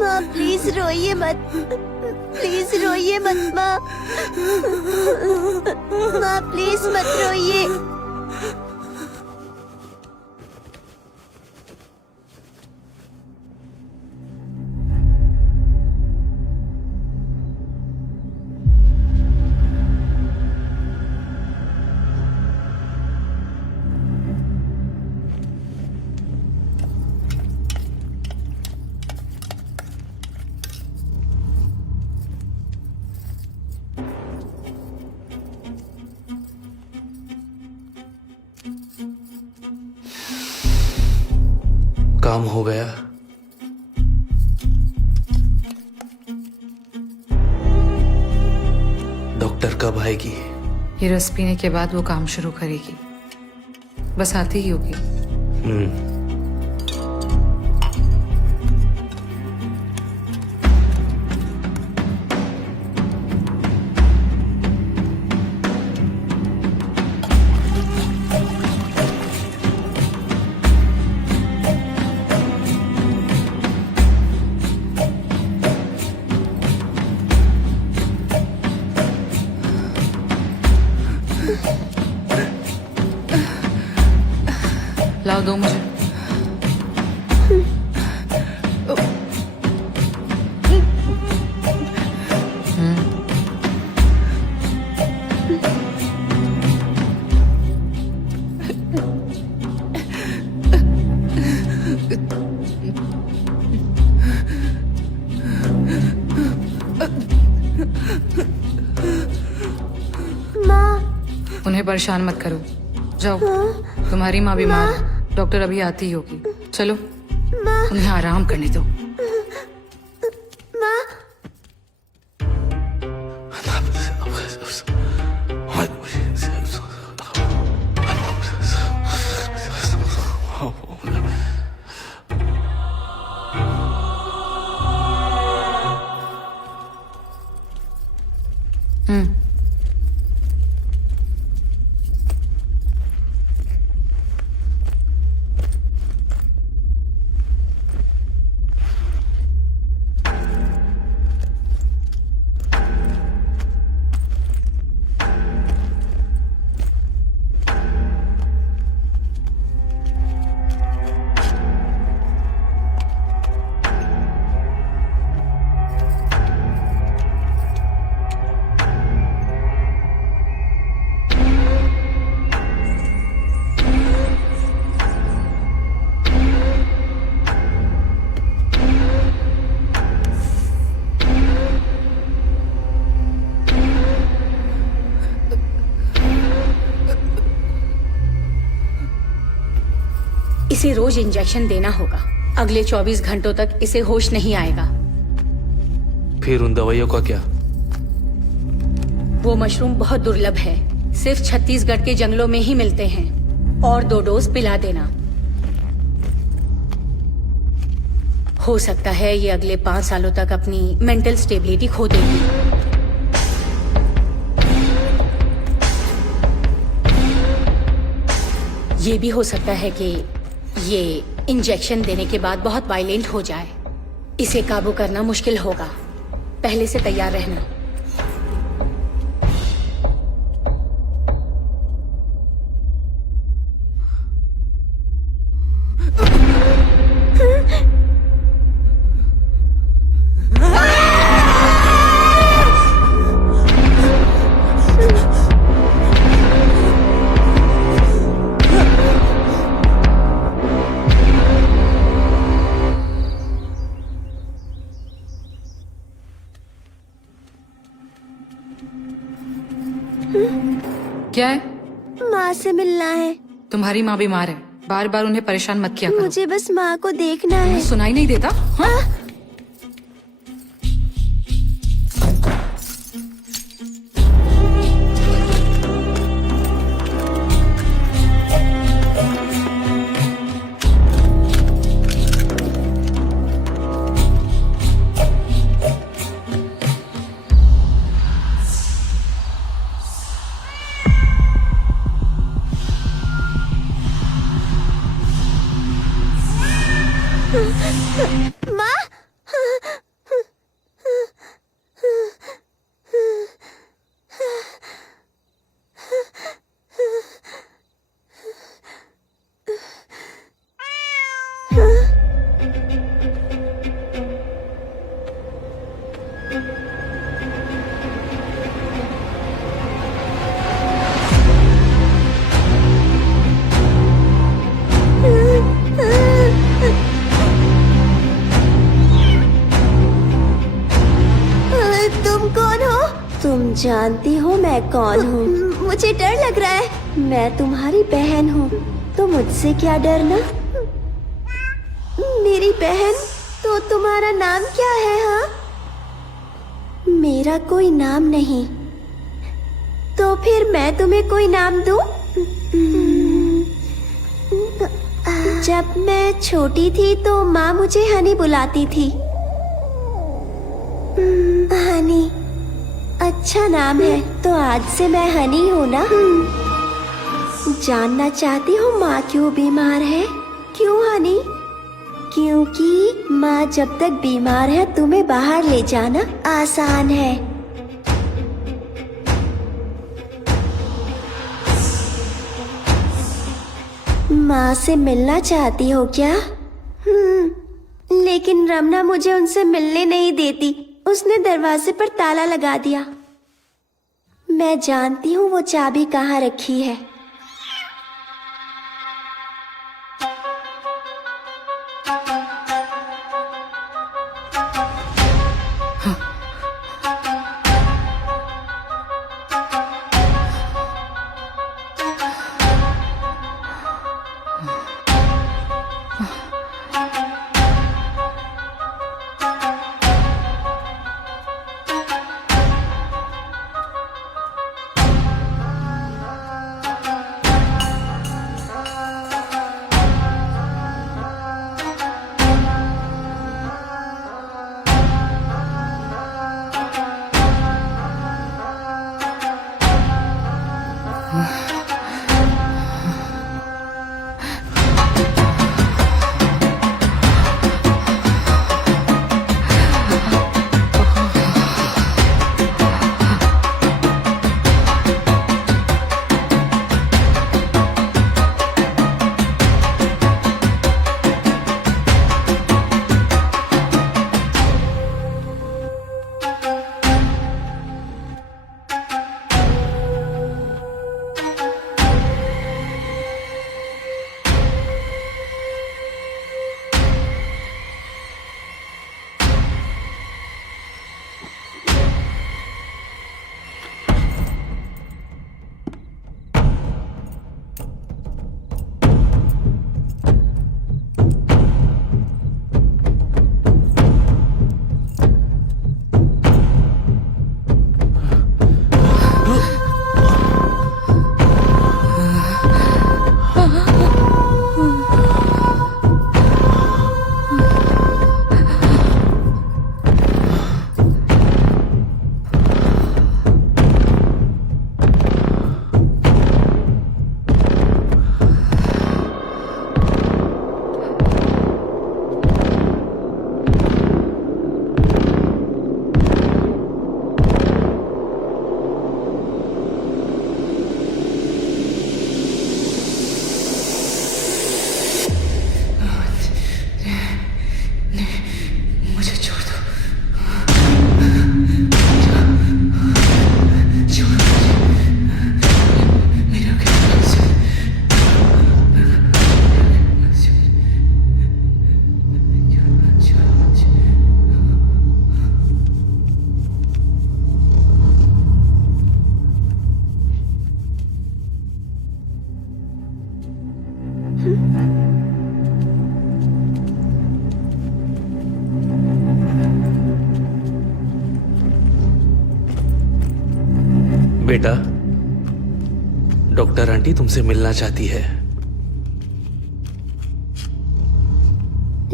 माँ प्लीज रोइए मत, प्लीज रोइए मत माँ, माँ प्लीज मत रोइए। काम हो गया। डॉक्टर कब आएगी? ये रस पीने के बाद वो काम शुरू करेगी, बस आती ही होगी। लाओ दो मुझे। उन्हें परेशान मत करो, जाओ। तुम्हारी माँ बीमार है, डॉक्टर अभी आती ही होगी। चलो उन्हें आराम करने दो। इसे रोज इंजेक्शन देना होगा। अगले 24 घंटों तक इसे होश नहीं आएगा। फिर उन दवाइयों का क्या? वो मशरूम बहुत दुर्लभ है, सिर्फ छत्तीसगढ़ के जंगलों में ही मिलते हैं। और 2 डोज पिला देना। हो सकता है ये अगले 5 सालों तक अपनी मेंटल स्टेबिलिटी खो देगी। ये भी हो सकता है कि ये इंजेक्शन देने के बाद बहुत वायलेंट हो जाए। इसे काबू करना मुश्किल होगा, पहले से तैयार रहना। क्या है? माँ से मिलना है। तुम्हारी माँ बीमार है, बार बार उन्हें परेशान मत किया करो। मुझे बस माँ को देखना है। तुम्हें सुनाई नहीं देता? हाँ? माँ, तुम कौन हो? तुम जानती हो मैं कौन हूँ? मुझे डर लग रहा है। मैं तुम्हारी बहन हूँ, तो मुझसे क्या डरना? मेरी बहन? तो तुम्हारा नाम क्या है? हाँ, मेरा कोई नाम नहीं। तो फिर मैं तुम्हें कोई नाम दूं? जब मैं छोटी थी तो माँ मुझे हनी बुलाती थी। हनी, अच्छा नाम है। तो आज से मैं हनी हूँ ना? जानना चाहती हो माँ क्यों बीमार है? क्यों हनी? क्योंकि माँ जब तक बीमार है तुम्हें बाहर ले जाना आसान है। माँ से मिलना चाहती हो क्या? लेकिन रमना मुझे उनसे मिलने नहीं देती। उसने दरवाजे पर ताला लगा दिया। मैं जानती हूँ वो चाबी कहाँ रखी है। बेटा, डॉक्टर आंटी तुमसे मिलना चाहती है।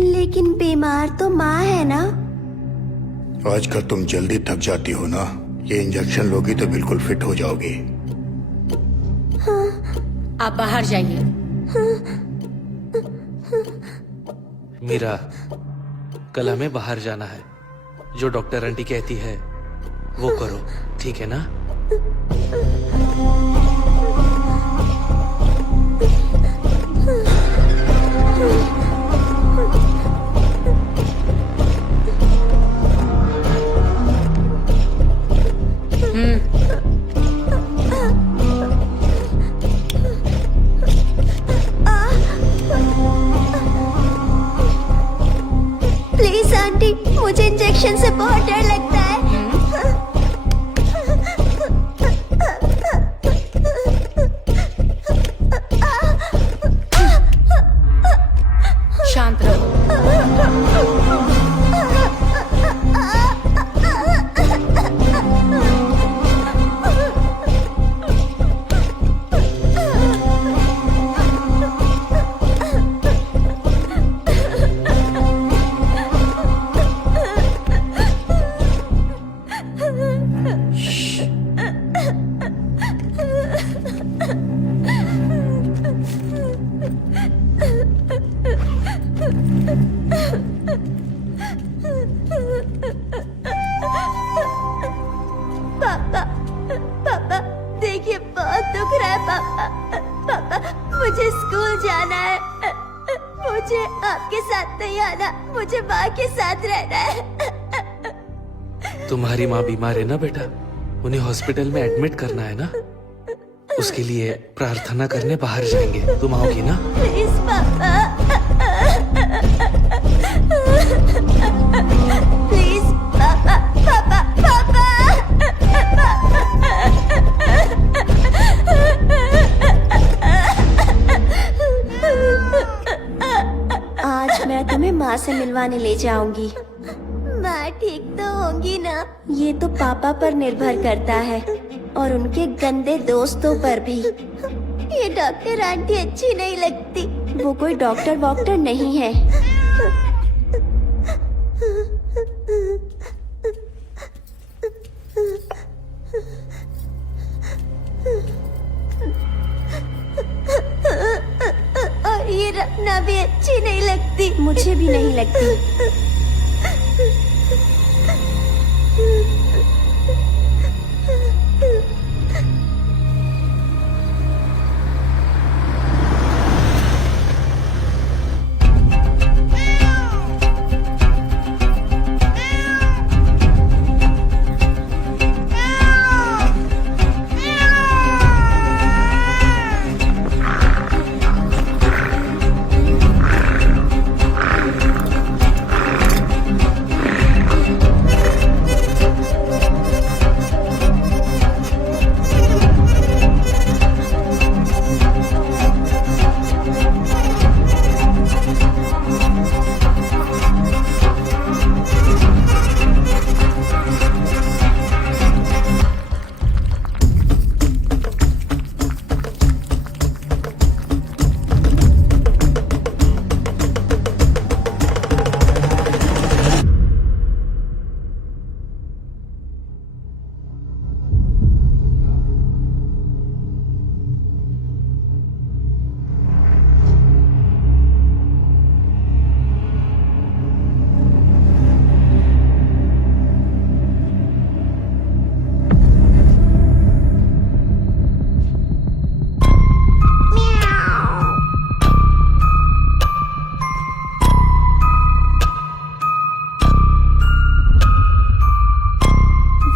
लेकिन बीमार तो माँ है ना। आजकल तुम जल्दी थक जाती हो ना, ये इंजेक्शन लोगी तो बिल्कुल फिट हो जाओगी। आप बाहर जाइए। मीरा, कल हमें बाहर जाना है। जो डॉक्टर आंटी कहती है वो करो, ठीक है ना? प्लीज आंटी, मुझे इंजेक्शन से बहुत डर लगता है। शांत रहो। पापा देखिए, बहुत दुख रहा है। पापा, मुझे स्कूल जाना है। मुझे आपके साथ नहीं आना, मुझे माँ के साथ रहना है। तुम्हारी माँ बीमार है ना बेटा, उन्हें हॉस्पिटल में एडमिट करना है ना। उसके लिए प्रार्थना करने बाहर जाएंगे। तुम आओगी ना? प्लीज पापा, प्लीज पापा, पापा, पापा। आज मैं तुम्हें माँ से मिलवाने ले जाऊंगी। माँ ठीक तो होंगी ना? ये तो पापा पर निर्भर करता है और उनके गंदे दोस्तों पर भी। ये डॉक्टर आंटी अच्छी नहीं लगती। वो कोई डॉक्टर वॉक्टर नहीं है। और ये रखना भी अच्छी नहीं लगती। मुझे भी नहीं लगती।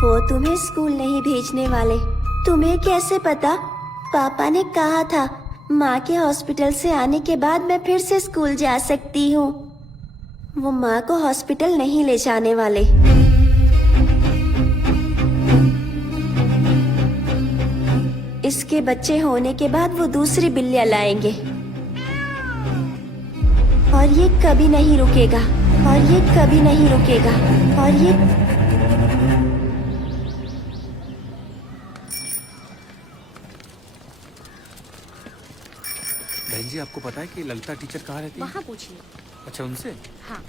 वो तुम्हें स्कूल नहीं भेजने वाले। तुम्हें कैसे पता? पापा ने कहा था माँ के हॉस्पिटल से आने के बाद मैं फिर से स्कूल जा सकती हूँ। वो माँ को हॉस्पिटल नहीं ले जाने वाले। इसके बच्चे होने के बाद वो दूसरी बिल्लियाँ लाएंगे और ये कभी नहीं रुकेगा, और ये कभी नहीं रुकेगा, और ये बहन जी, आपको पता है कि ललिता टीचर कहाँ रहती है? वहाँ पूछिए। अच्छा, उनसे? हाँ।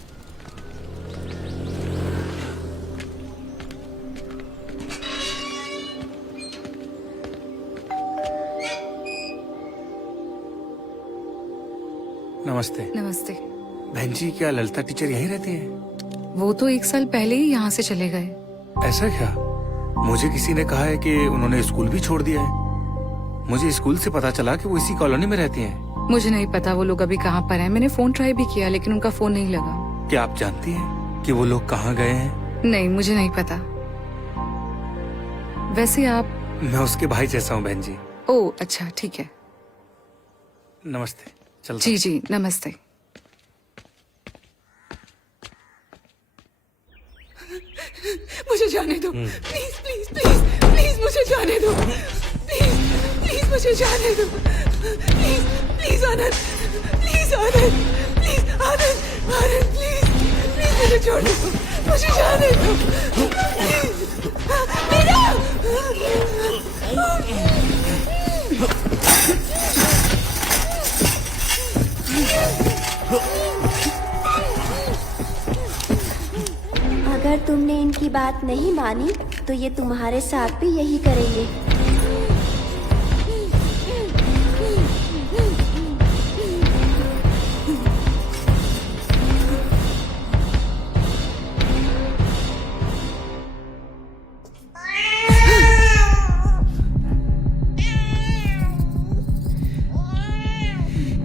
नमस्ते। नमस्ते। बहन जी, क्या ललिता टीचर यहीं रहती हैं? वो तो 1 साल पहले ही यहाँ से चले गए। ऐसा क्या? मुझे किसी ने कहा है कि उन्होंने स्कूल भी छोड़ दिया है। मुझे स्कूल से पता चला कि वो इसी कॉलोनी में रहती हैं। मुझे नहीं पता वो लोग अभी कहाँ पर हैं। मैंने फोन ट्राई भी किया लेकिन उनका फोन नहीं लगा। क्या आप जानती हैं कि वो लोग कहाँ गए हैं? नहीं, मुझे नहीं पता। वैसे आप? मैं उसके भाई जैसा हूँ बहन जी। ओह अच्छा, ठीक है। नमस्ते। चलता जी जी, नमस्ते। मुझे जाने दो, प्लीज प्लीज प्लीज प्लीज मुझे जाने दो, प्लीज प्लीज मुझे जाने दो, please please Anand, please Anand, please Anand, Anand please please मुझे छोड़ दो, मुझे जाने दो, प्लीज मेरा। अगर तुमने इनकी बात नहीं मानी तो ये तुम्हारे साथ भी यही करेंगे।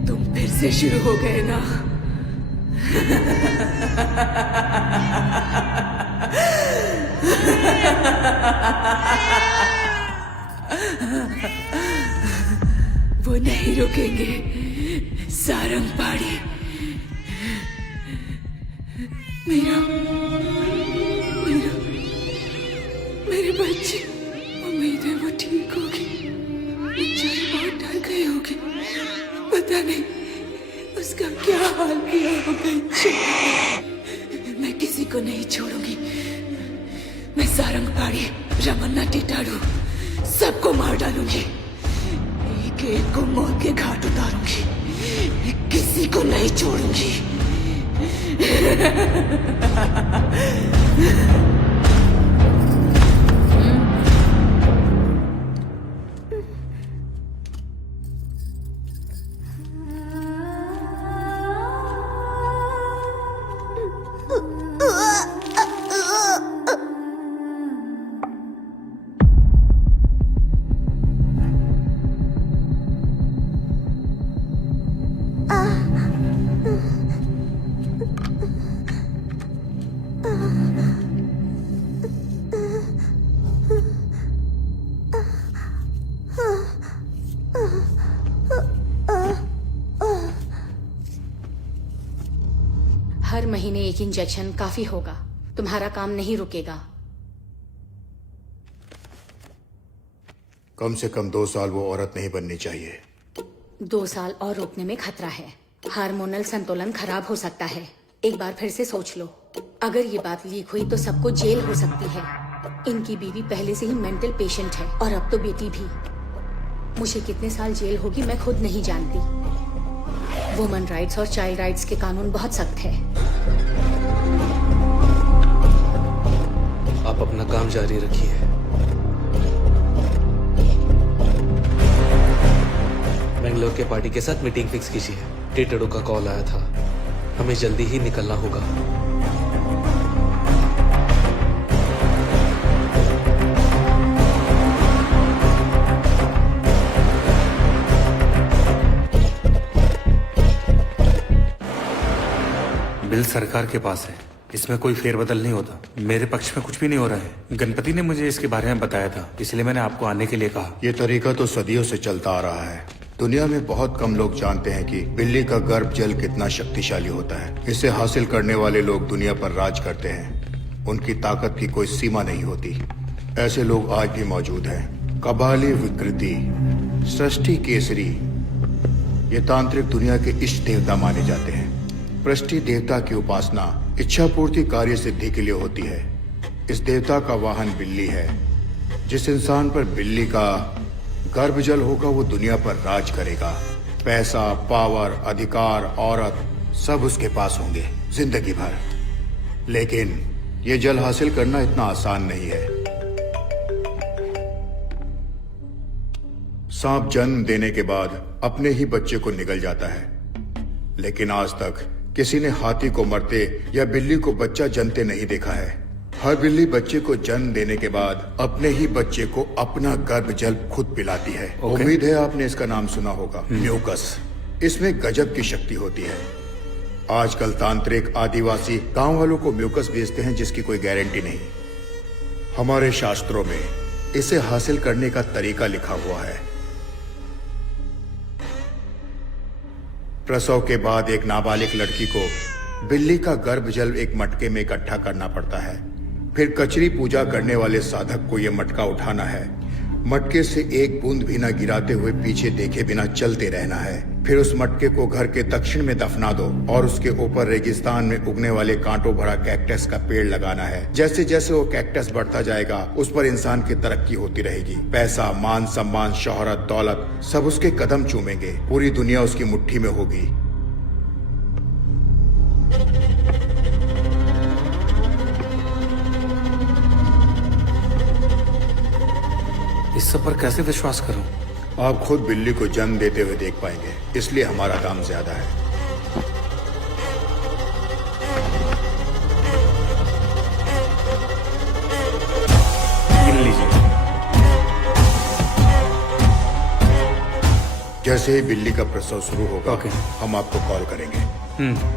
तुम फिर से शुरू हो गए ना? वो नहीं रुकेंगे, सारंग पाड़ी। मेरा मेरा मेरे बच्चे, उम्मीद है वो ठीक होगी। बेचारी बहुत डर गई होगी, पता नहीं उसका क्या हाल किया होगा। मैं किसी को नहीं छोड़ूंगी। मैं सारंग पाड़ी, रमन्ना टिटाड़ू सबको मार डालूंगी। एक एक को मौत के घाट उतारूंगी। किसी को नहीं छोड़ूंगी। हर महीने एक इंजेक्शन काफी होगा। तुम्हारा काम नहीं रुकेगा। कम से कम 2 साल वो औरत नहीं बननी चाहिए। 2 साल और रोकने में खतरा है। हार्मोनल संतुलन खराब हो सकता है। एक बार फिर से सोच लो। अगर ये बात लीक हुई तो सबको जेल हो सकती है। इनकी बीवी पहले से ही मेंटल पेशेंट है और अब तो बेटी भी। मुझे कितने साल जेल होगी मैं खुद नहीं जानती। वुमन राइट्स और चाइल्ड राइट्स के कानून बहुत सख्त है। आप अपना काम जारी रखिए। बेंगलोर के पार्टी के साथ मीटिंग फिक्स कीजिए। टिटड़ू का कॉल आया था, हमें जल्दी ही निकलना होगा। बिल सरकार के पास है, इसमें कोई फेरबदल नहीं होता। मेरे पक्ष में कुछ भी नहीं हो रहा है। गणपति ने मुझे इसके बारे में बताया था, इसलिए मैंने आपको आने के लिए कहा। ये तरीका तो सदियों से चलता आ रहा है। दुनिया में बहुत कम लोग जानते हैं कि बिल्ली का गर्भ जल कितना शक्तिशाली होता है। इसे हासिल करने वाले लोग दुनिया पर राज करते हैं। उनकी ताकत की कोई सीमा नहीं होती। ऐसे लोग आज भी मौजूद हैं। कबाली विकृति, सृष्टि केसरी, ये तांत्रिक दुनिया के इष्ट देवता माने जाते हैं। पृष्टि देवता की उपासना इच्छा पूर्ति कार्य सिद्धि के लिए होती है। इस देवता का वाहन बिल्ली है। जिस इंसान पर बिल्ली का गर्भजल होगा वो दुनिया पर राज करेगा। पैसा, पावर, अधिकार, औरत सब उसके पास होंगे जिंदगी भर। लेकिन ये जल हासिल करना इतना आसान नहीं है। सांप जन्म देने के बाद अपने ही बच्चे को निगल जाता है, लेकिन आज तक किसी ने हाथी को मरते या बिल्ली को बच्चा जनते नहीं देखा है। हर बिल्ली बच्चे को जन्म देने के बाद अपने ही बच्चे को अपना गर्भ जल खुद पिलाती है। उम्मीद है आपने इसका नाम सुना होगा, म्यूकस। इसमें गजब की शक्ति होती है। आजकल तांत्रिक, आदिवासी गांव वालों को म्यूकस बेचते हैं जिसकी कोई गारंटी नहीं। हमारे शास्त्रों में इसे हासिल करने का तरीका लिखा हुआ है। प्रसव के बाद एक नाबालिग लड़की को बिल्ली का गर्भ जल एक मटके में इकट्ठा करना पड़ता है। फिर कचरी पूजा करने वाले साधक को यह मटका उठाना है। मटके से एक बूंद भी न गिराते हुए पीछे देखे बिना चलते रहना है। फिर उस मटके को घर के दक्षिण में दफना दो और उसके ऊपर रेगिस्तान में उगने वाले कांटों भरा कैक्टस का पेड़ लगाना है। जैसे जैसे वो कैक्टस बढ़ता जाएगा उस पर इंसान की तरक्की होती रहेगी। पैसा, मान सम्मान, शोहरत, दौलत सब उसके कदम चूमेंगे। पूरी दुनिया उसकी मुट्ठी में होगी। इस सब पर कैसे विश्वास करूं? आप खुद बिल्ली को जन्म देते हुए देख पाएंगे, इसलिए हमारा दाम ज्यादा है। गिन लीजिए। जैसे ही बिल्ली का प्रसव शुरू होगा ओके। हम आपको कॉल करेंगे।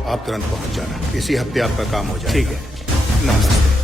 आप तुरंत पहुंच जाना। इसी हफ्ते आपका काम हो जाएगा। ठीक है, नमस्ते।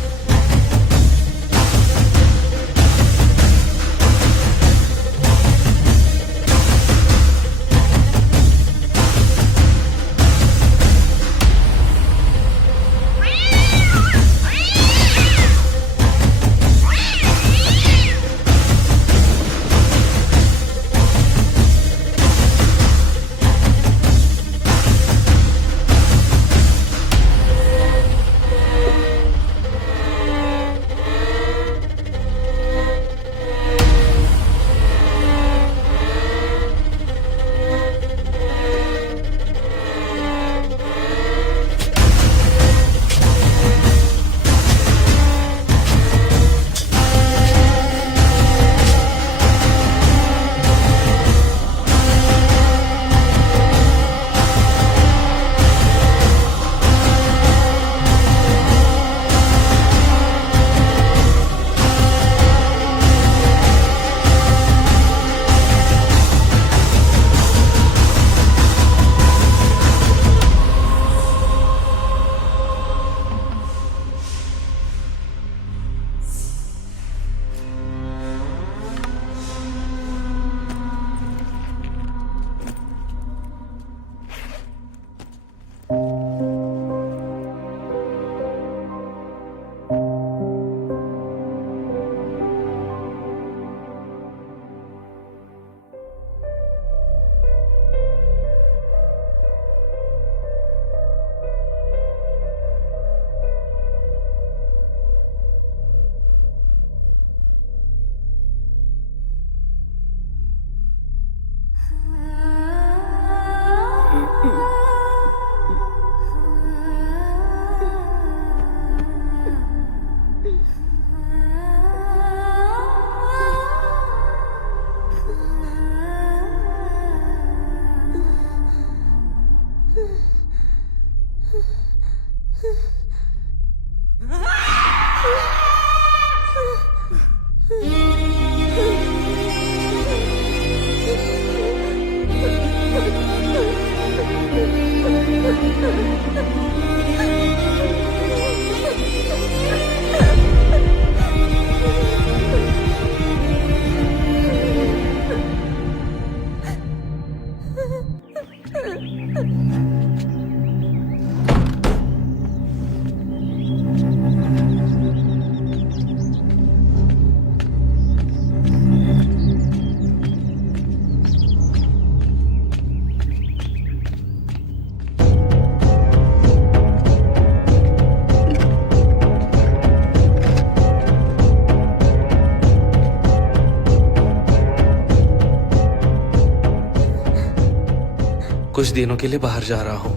कुछ दिनों के लिए बाहर जा रहा हूँ।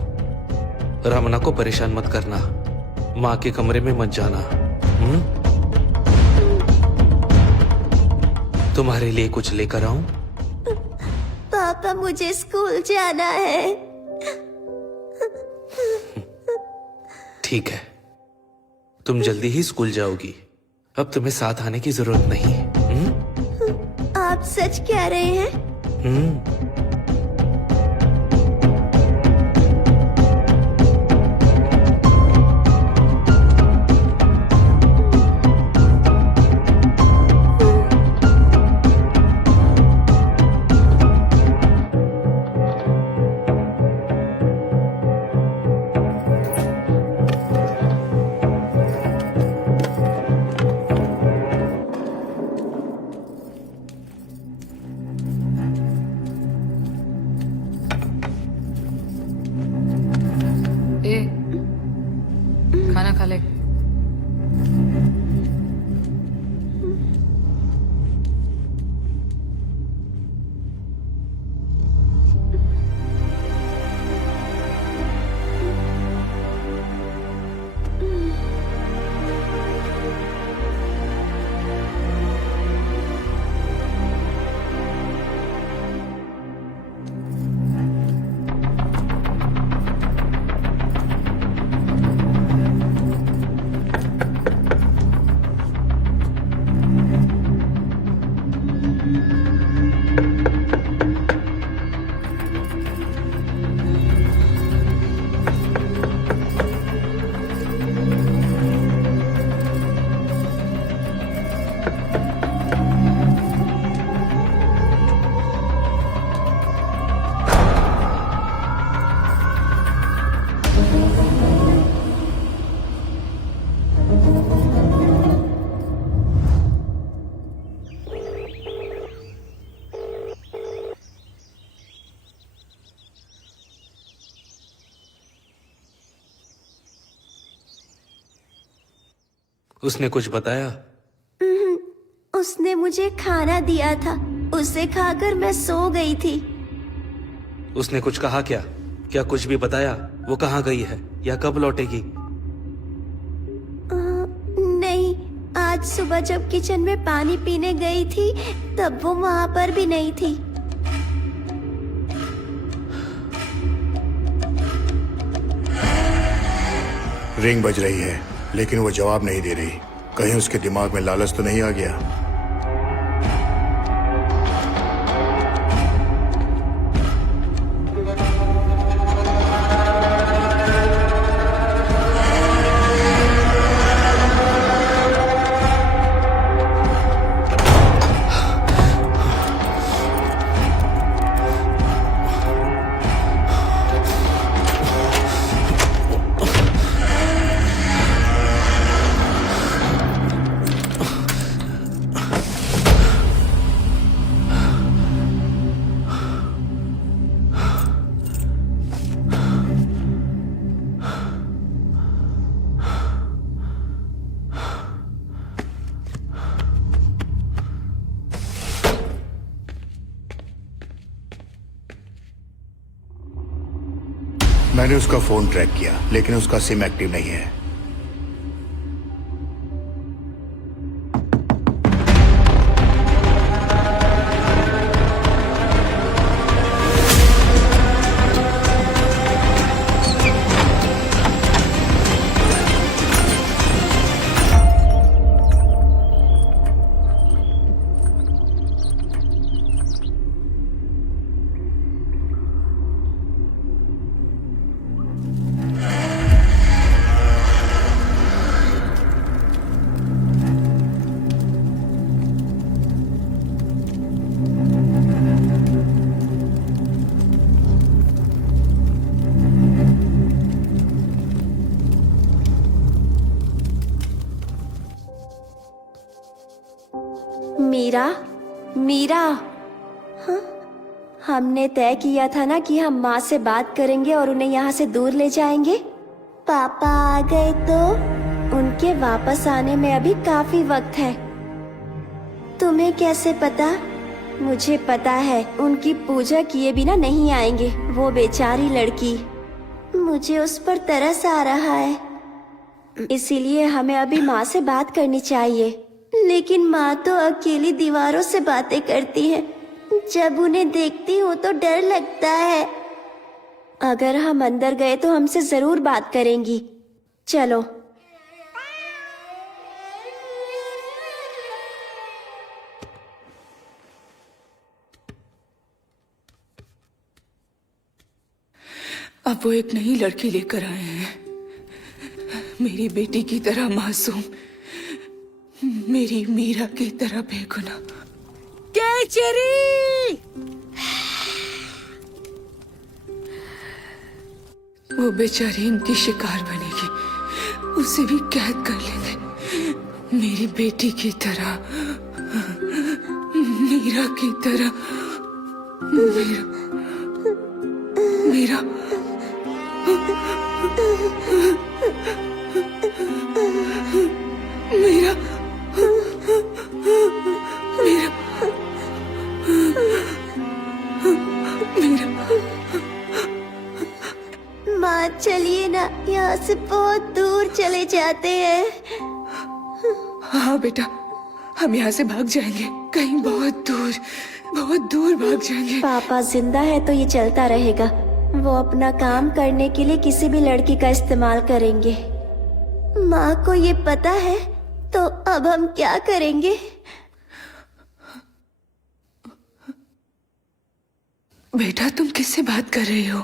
रमना को परेशान मत करना, माँ के कमरे में मत जाना। तुम्हारे लिए कुछ लेकर आऊं? पापा मुझे स्कूल जाना है। ठीक है, तुम जल्दी ही स्कूल जाओगी। अब तुम्हें साथ आने की जरूरत नहीं। आप सच कह रहे हैं? ए, खाना खा ले। उसने कुछ बताया? उसने मुझे खाना दिया था, उसे खाकर मैं सो गई थी। उसने कुछ कहा क्या? क्या कुछ भी बताया? वो कहाँ गई है या कब लौटेगी? नहीं, आज सुबह जब किचन में पानी पीने गई थी तब वो वहाँ पर भी नहीं थी। रिंग बज रही है लेकिन वो जवाब नहीं दे रही। कहीं उसके दिमाग में लालच तो नहीं आ गया? मैंने उसका फोन ट्रैक किया लेकिन उसका सिम एक्टिव नहीं है। मीरा, हाँ? हमने तय किया था ना कि हम माँ से बात करेंगे और उन्हें यहाँ से दूर ले जाएंगे। पापा आ गए तो उनके वापस आने में अभी काफी वक्त है। तुम्हें कैसे पता? मुझे पता है उनकी पूजा किए बिना नहीं आएंगे। वो बेचारी लड़की, मुझे उस पर तरस आ रहा है। इसीलिए हमें अभी माँ से बात करनी चाहिए। लेकिन माँ तो अकेली दीवारों से बातें करती है। जब उन्हें देखती हूँ तो डर लगता है। अगर हम अंदर गए तो हमसे जरूर बात करेंगी। चलो। अब वो एक नई लड़की लेकर आए हैं, मेरी बेटी की तरह मासूम, मेरी मीरा की तरह बेगुनाह। केचरी! वो बेचारी इनकी शिकार बनेगी, उसे भी कैद कर लेंगे मेरी बेटी की तरह, मीरा की तरह। मीरा, मीरा, मीरा, मीरा, मीरा। माँ चलिए ना, यहाँ से बहुत दूर चले जाते हैं। हाँ बेटा, हम यहाँ से भाग जाएंगे, कहीं बहुत दूर भाग जाएंगे। पापा जिंदा है तो ये चलता रहेगा। वो अपना काम करने के लिए किसी भी लड़की का इस्तेमाल करेंगे। माँ को ये पता है तो अब हम क्या करेंगे? बेटा तुम किससे बात कर रही हो?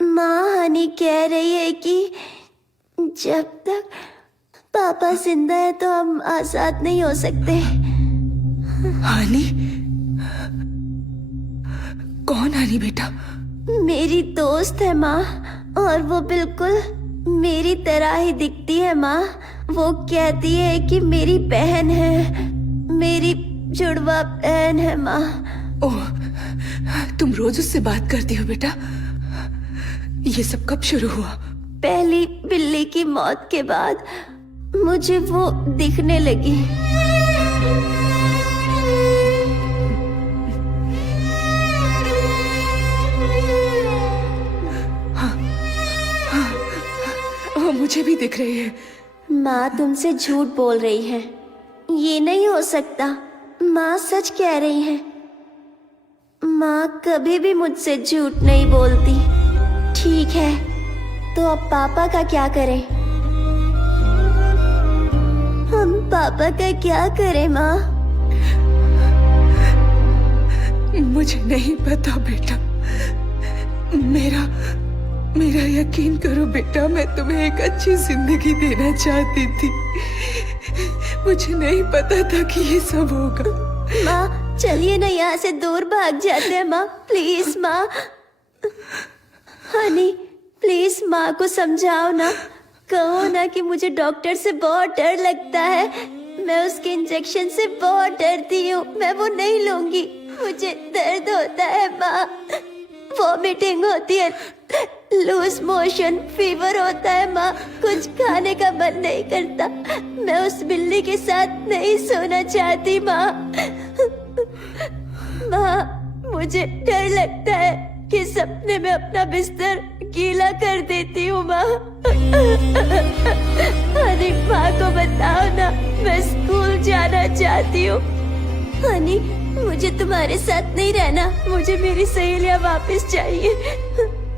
माँ हनी कह रही है कि जब तक पापा जिंदा है तो हम आजाद नहीं हो सकते। हानी? कौन हानी बेटा? मेरी दोस्त है माँ, और वो बिल्कुल मेरी तरह ही दिखती है माँ। वो कहती है कि मेरी बहन है, मेरी जुड़वा बहन है माँ। ओह, तुम रोज उससे बात करती हो बेटा? ये सब कब शुरू हुआ? पहली बिल्ली की मौत के बाद मुझे वो दिखने लगी। वो मुझे भी दिख रही है। माँ तुमसे झूठ बोल रही है, ये नहीं हो सकता। माँ सच कह रही है। माँ कभी भी मुझसे झूठ नहीं बोलती। ठीक है, तो अब पापा का क्या करें? हम पापा का क्या करें माँ? मुझे नहीं पता बेटा। मेरा यकीन करो बेटा, मैं तुम्हें एक अच्छी जिंदगी देना चाहती थी। मुझे नहीं पता था कि ये सब होगा। माँ चलिए ना, यहाँ से दूर भाग जाते हैं माँ। प्लीज माँ। हनी प्लीज माँ को समझाओ ना, कहो ना कि मुझे डॉक्टर से बहुत डर लगता है। मैं उसके इंजेक्शन से बहुत डरती हूँ, मैं वो नहीं लूंगी। मुझे दर्द होता है माँ, वॉमिटिंग होती है, लूज मोशन, फीवर होता है माँ। कुछ खाने का मन नहीं करता। मैं उस बिल्ली के साथ नहीं सोना चाहती माँ। माँ मुझे डर लगता है कि सपने में अपना बिस्तर गीला कर देती हूँ माँ। हनी माँ को बताओ ना, मैं स्कूल जाना चाहती हूँ। हनी मुझे तुम्हारे साथ नहीं रहना, मुझे मेरी सहेलियाँ वापस चाहिए।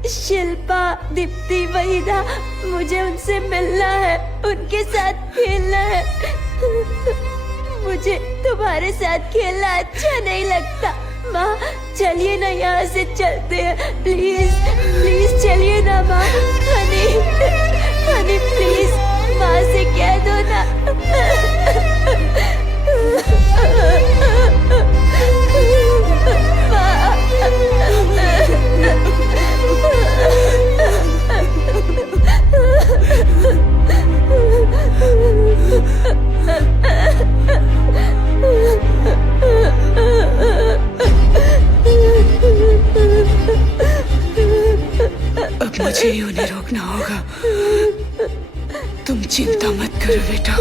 शिल्पा, दीप्ति, वहीदा, मुझे उनसे मिलना है, उनके साथ खेलना है। मुझे तुम्हारे साथ खेलना अच्छा नहीं लगता। माँ चलिए ना, यहाँ से चलते हैं। प्लीज प्लीज चलिए ना माँ। हनी हनी प्लीज माँ से कह दो ना। अब मुझे ही उन्हें रोकना होगा। तुम चिंता मत करो बेटा।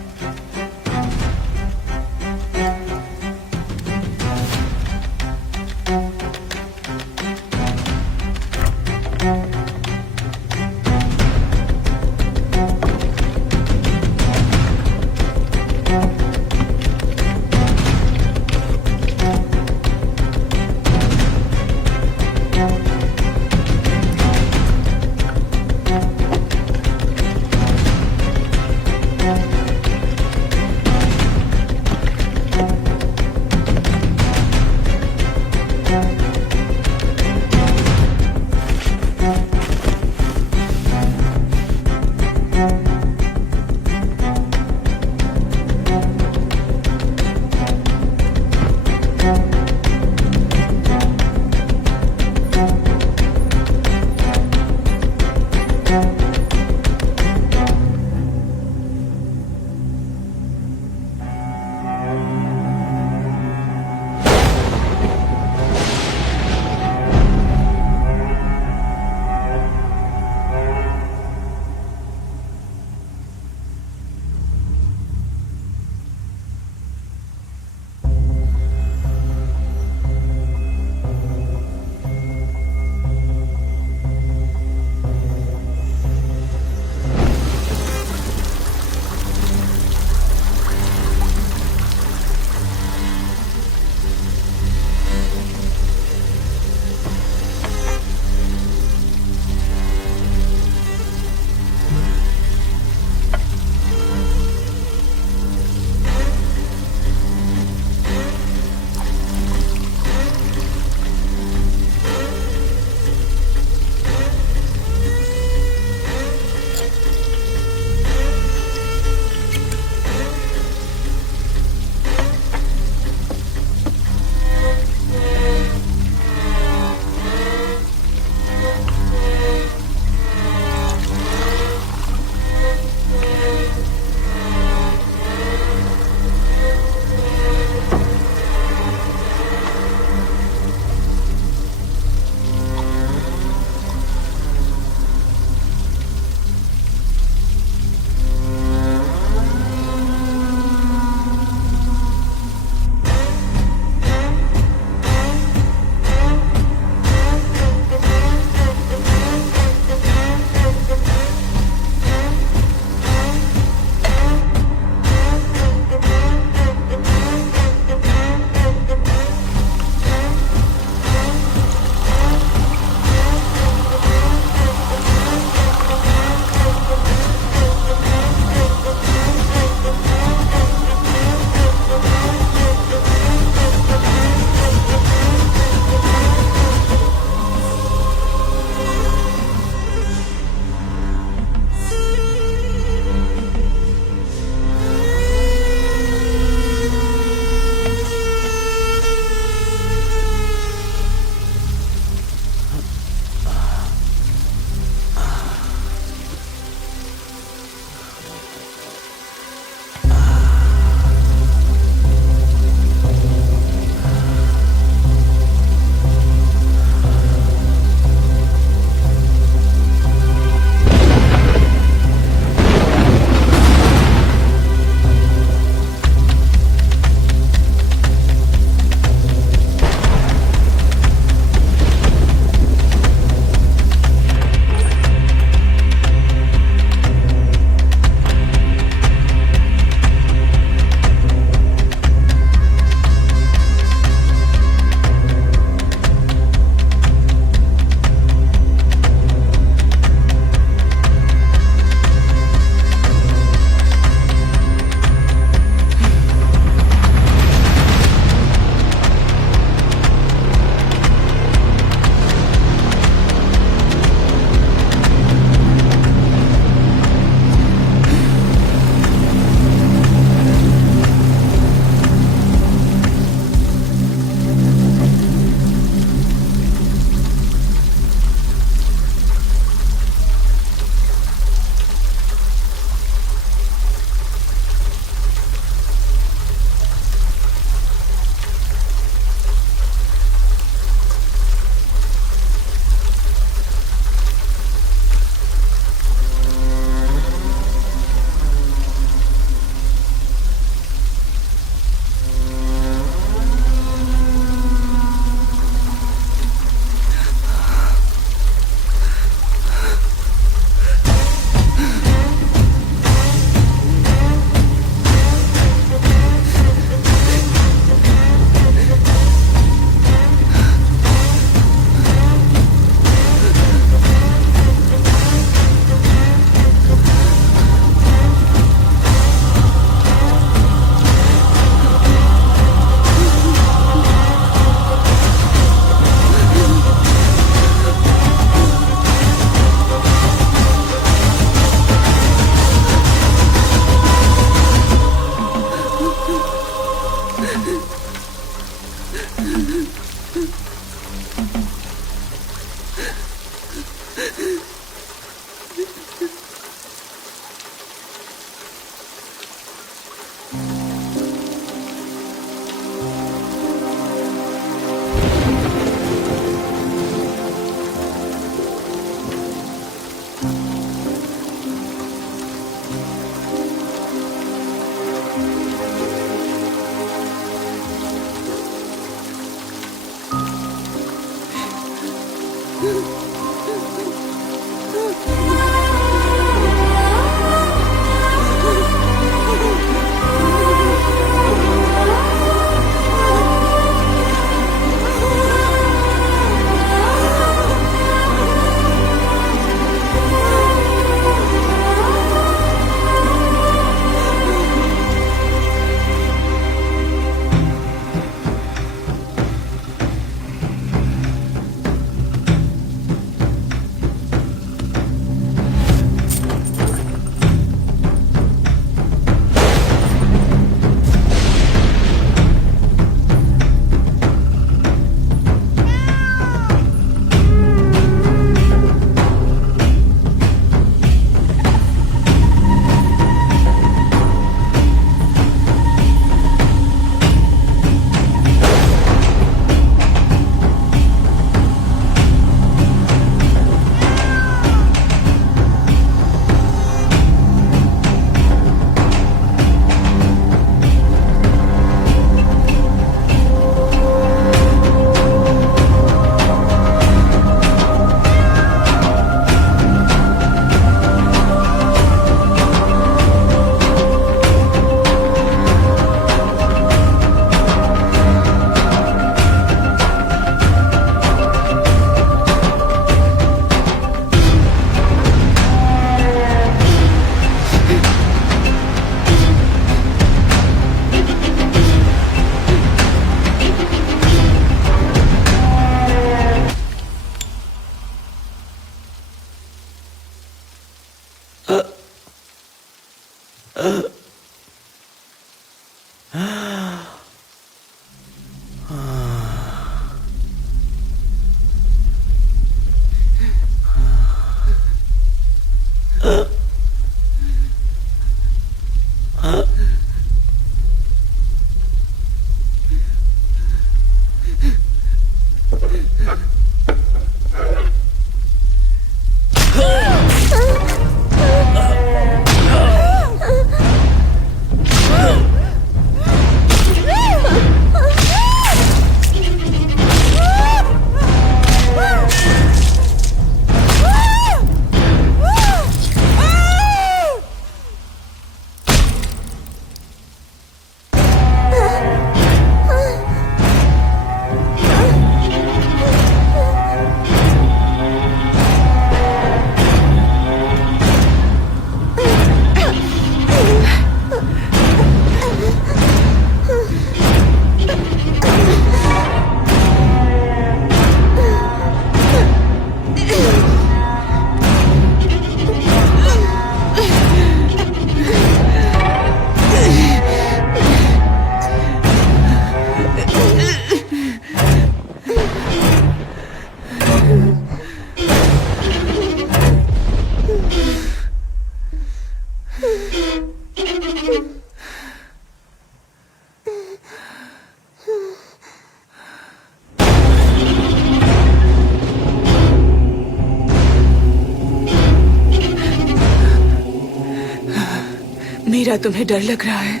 क्या तुम्हें डर लग रहा है?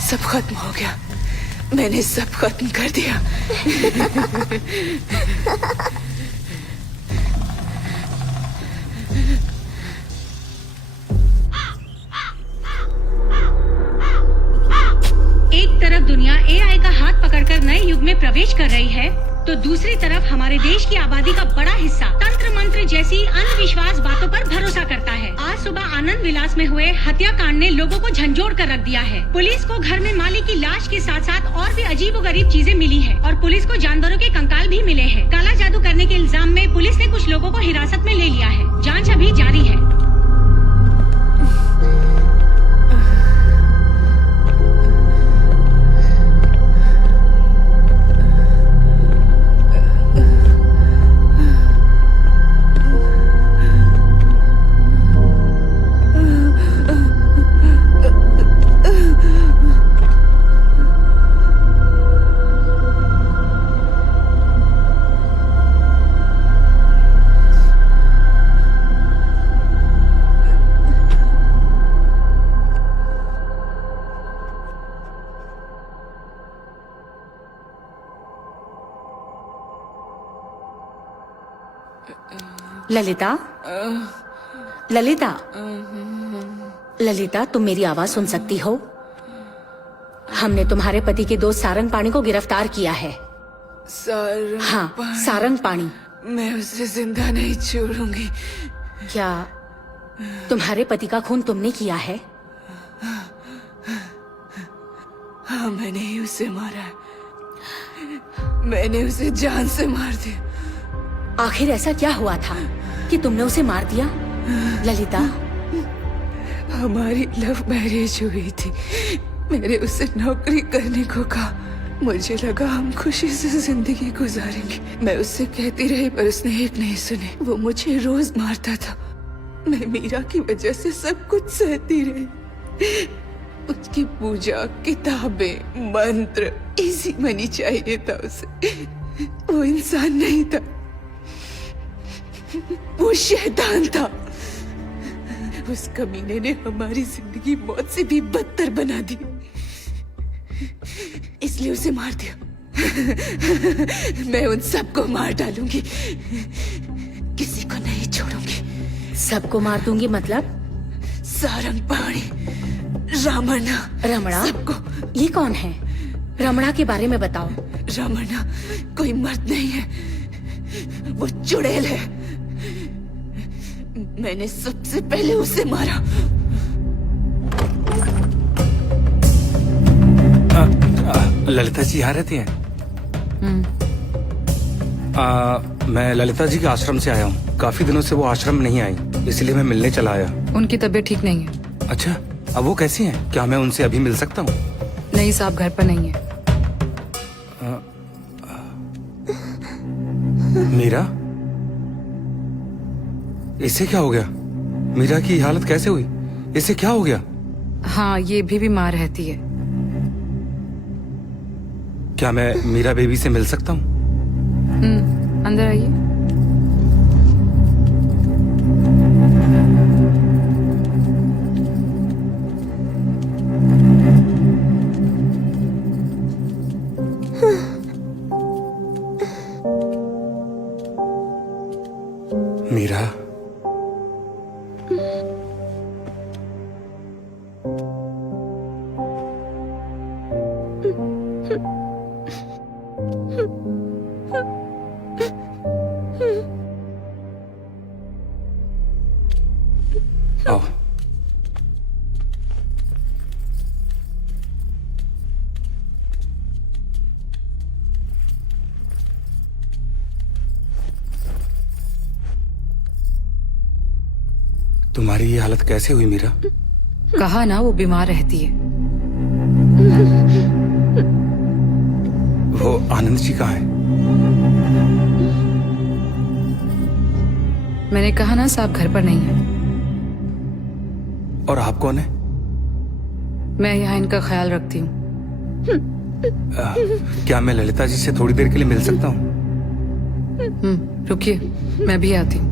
सब खत्म हो गया। मैंने सब खत्म कर दिया। एक तरफ दुनिया एआई का हाथ पकड़कर नए युग में प्रवेश कर रही है, तो दूसरी तरफ हमारे देश की आबादी का बड़ा हिस्सा तंत्र मंत्र जैसी अंधविश्वास बातों पर भरोसा करता है। आज सुबह आनंद विलास में हुए हत्याकांड ने लोगों को झंझोड़ कर रख दिया है। पुलिस को घर में माली की लाश के साथ साथ और भी अजीबोगरीब चीजें मिली है और पुलिस को जानवरों के कंकाल भी मिले हैं। काला जादू करने के इल्जाम में पुलिस ने कुछ लोगों को हिरासत में ले लिया है। जाँच अभी जारी है। ललिता, ललिता, ललिता, तुम मेरी आवाज सुन सकती हो? हमने तुम्हारे पति के दोस्त सारंग पाणी को गिरफ्तार किया है। हाँ, सारंग पाणी। मैं उसे जिंदा नहीं छोड़ूंगी। क्या तुम्हारे पति का खून तुमने किया है? हाँ, मैंने ही उसे मारा है। मैंने उसे जान से मार दिया। आखिर ऐसा क्या हुआ था कि तुमने उसे मार दिया? ललिता, हमारी लव मैरिज हुई थी। मैंने उसे नौकरी करने को कहा। मुझे लगा हम खुशी से जिंदगी गुजारेंगे। मैं उससे कहती रही पर उसने एक नहीं सुने। वो मुझे रोज मारता था। मैं मीरा की वजह से सब कुछ सहती रही। उसकी पूजा, किताबें, मंत्र, इजी मनी चाहिए था उसे। वो इंसान नहीं था, वो शैतान था। उस कमीने ने हमारी जिंदगी मौत से भी बदतर बना दी। इसलिए उसे मार दिया। मैं उन सबको मार डालूंगी, किसी को नहीं छोड़ूंगी। सबको मार दूंगी मतलब? सारंग पाणी, रमणा। रमणा? सबको। ये कौन है? रमणा के बारे में बताओ। रमणा कोई मर्द नहीं है, वो चुड़ैल है। मैंने सबसे पहले उसे मारा। ललिता जी यहाँ रहती हैं? मैं ललिता जी के आश्रम से आया हूँ। काफी दिनों से वो आश्रम में नहीं आई, इसलिए मैं मिलने चला आया। उनकी तबीयत ठीक नहीं है। अच्छा, अब वो कैसी हैं? क्या मैं उनसे अभी मिल सकता हूँ? नहीं साहब, घर पर नहीं है। मीरा, इसे क्या हो गया? मीरा की हालत कैसे हुई? इसे क्या हो गया? हाँ, ये भी बीमार रहती है। क्या मैं मीरा बेबी से मिल सकता हूँ? अंदर आइए। मीरा, तुम्हारी ये हालत कैसे हुई मीरा? कहा ना वो बीमार रहती है। वो आनंद जी कहाँ है? मैंने कहा ना साहब घर पर नहीं है। और आप कौन है? मैं यहाँ इनका ख्याल रखती हूँ। क्या मैं ललिता जी से थोड़ी देर के लिए मिल सकता हूँ? रुकिए, मैं भी आती हूँ।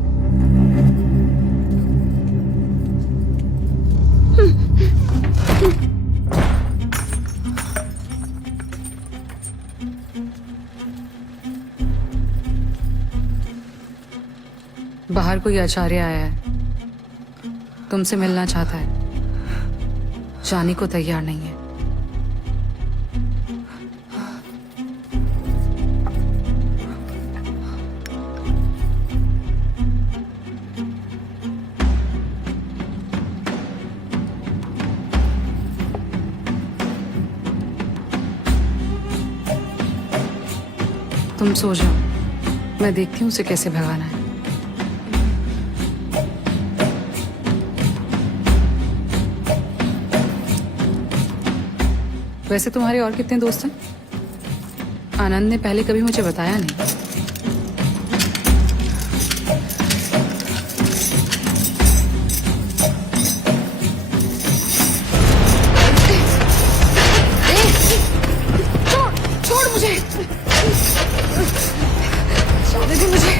बाहर कोई आचार्य आया है, तुमसे मिलना चाहता है, जाने को तैयार नहीं है। तुम सो जाओ, मैं देखती हूँ उसे कैसे भगाना है। वैसे तुम्हारे और कितने दोस्त हैं? आनंद ने पहले कभी मुझे बताया नहीं। छोड़ मुझे, छोड़ दे मुझे।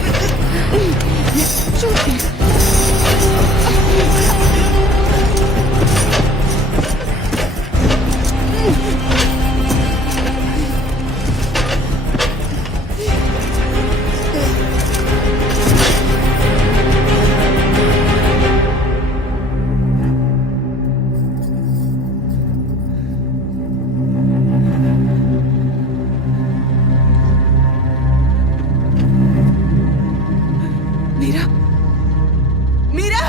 मीरा, मीरा,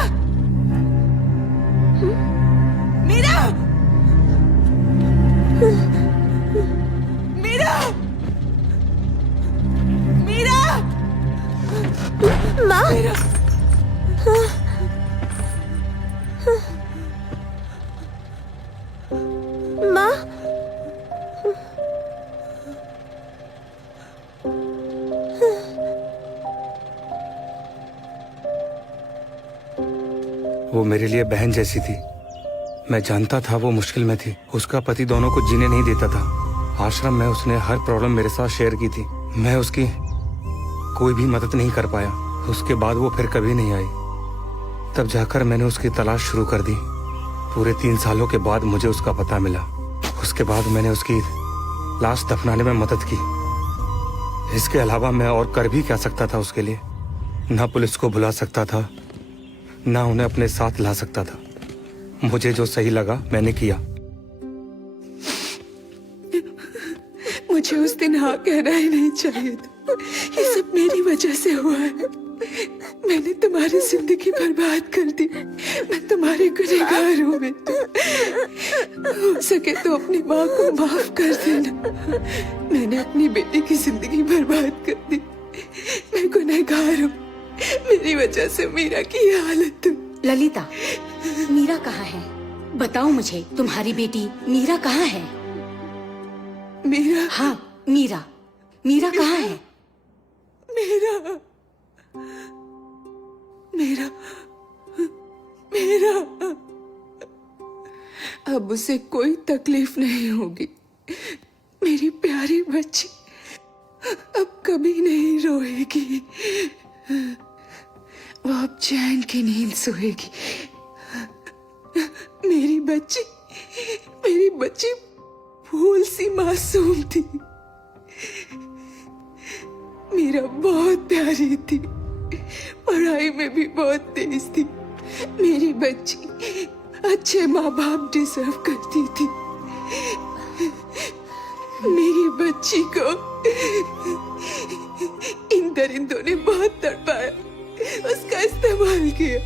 मीरा, मीरा, मीरा, माँ, मीरा। माँ, वो मेरे लिए बहन जैसी थी। मैं जानता था वो मुश्किल में थी। उसका पति दोनों को जीने नहीं देता था। आश्रम में उसने हर प्रॉब्लम मेरे साथ शेयर की थी। मैं उसकी कोई भी मदद नहीं कर पाया। उसके बाद वो फिर कभी नहीं आई। तब जाकर मैंने उसकी तलाश शुरू कर दी। पूरे 3 सालों के बाद मुझे उसका पता मिला। उसके बाद मैंने उसकी लाश दफनाने में मदद की। इसके अलावा मैं और कर भी क्या सकता था उसके लिए? ना पुलिस को बुला सकता था, ना उन्हें अपने साथ ला सकता था। मुझे जो सही लगा मैंने किया। मुझे उस दिन हाँ कहना ही नहीं चाहिए था। ये सब मेरी वजह से हुआ है। मैंने तुम्हारी जिंदगी बर्बाद कर दी। मैं तुम्हारी गुनहगार हूँ बेटा। हो सके तो अपनी माँ को माफ कर देना। मैंने अपनी बेटी की जिंदगी बर्बाद कर दी। मैं गुनहगार हूँ। मेरी वजह से मीरा की ये हालत हुई। ललिता, मीरा कहाँ है? बताओ मुझे, तुम्हारी बेटी मीरा कहाँ है? मीरा? हाँ, मीरा। मीरा कहाँ है? मीरा, मीरा, मीरा। अब उसे कोई तकलीफ नहीं होगी। मेरी प्यारी बच्ची अब कभी नहीं रोएगी। वो अब चैन की नींद सोएगी। मेरी बच्ची फूल सी मासूम थी। मीरा बहुत प्यारी थी। पढ़ाई में भी बहुत तेज थी। मेरी बच्ची अच्छे माँ बाप डिजर्व करती थी। मेरी बच्ची को इन दरिंदों ने बहुत तड़पाया, उसका इस्तेमाल किया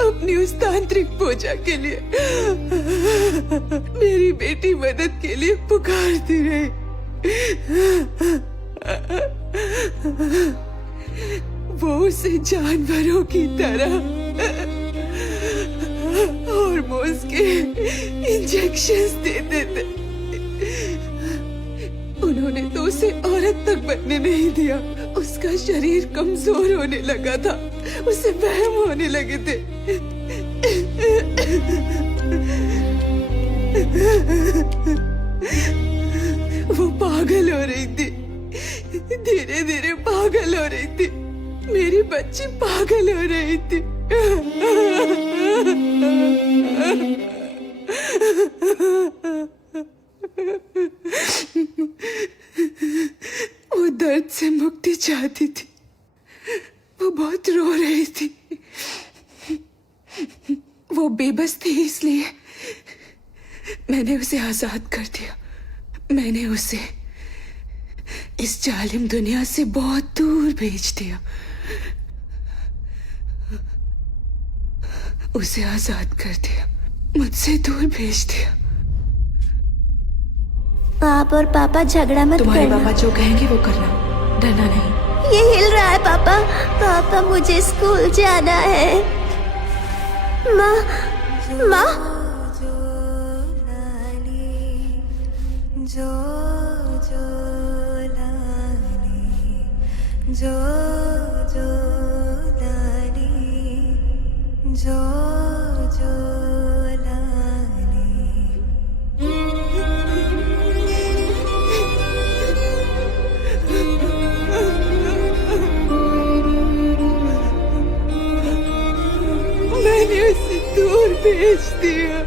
अपनी उस तांत्रिक पूजा के लिए। मेरी बेटी मदद के लिए पुकारती रही। वो उसे जानवरों की तरह इंजेक्शंस देते थे। उन्होंने तो उसे औरत तक बनने नहीं दिया। उसका शरीर कमजोर होने लगा था, उसे वहम होने लगे थे। वो पागल हो रही थी, धीरे धीरे पागल हो रही थी। मेरी बच्ची पागल हो रही थी। वो दर्द से मुक्ति चाहती थी। वो बहुत रो रही थी। वो बेबस थी, इसलिए मैंने उसे आजाद कर दिया। मैंने उसे इस जालिम दुनिया से बहुत दूर भेज दिया। उसे आजाद कर दिया, मुझसे दूर भेज दिया। आप और पापा झगड़ा मत तुम्हारे करना। पापा जो कहेंगे वो करना, डरना नहीं। ये हिल रहा है पापा। पापा मुझे स्कूल जाना है। माँ, माँ। मैंने उसे दूर भेज दिया।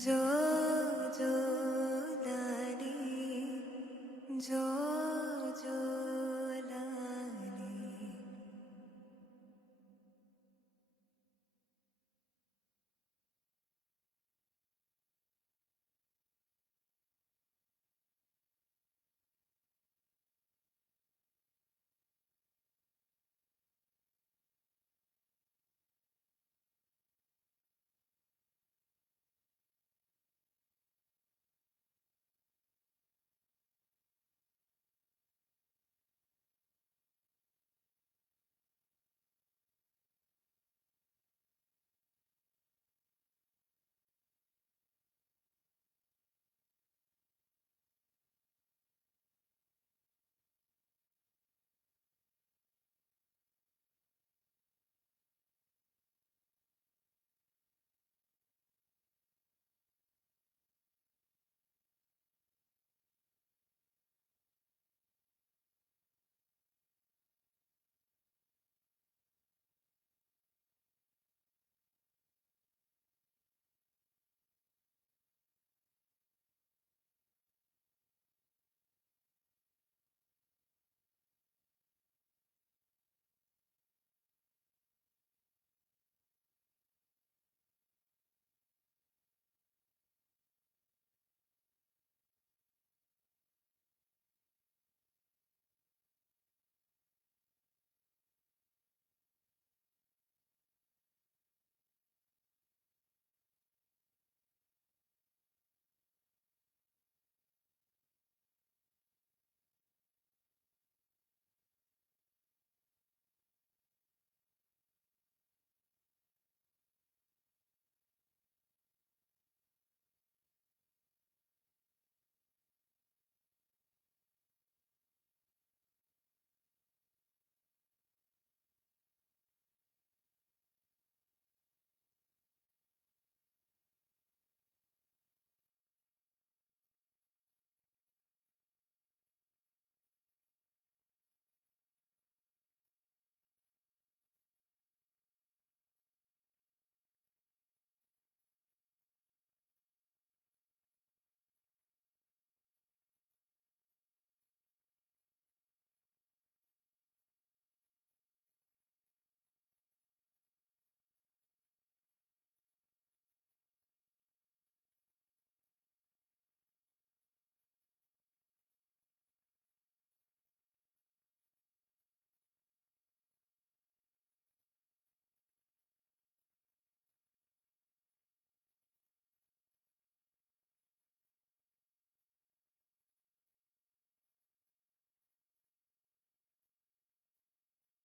जो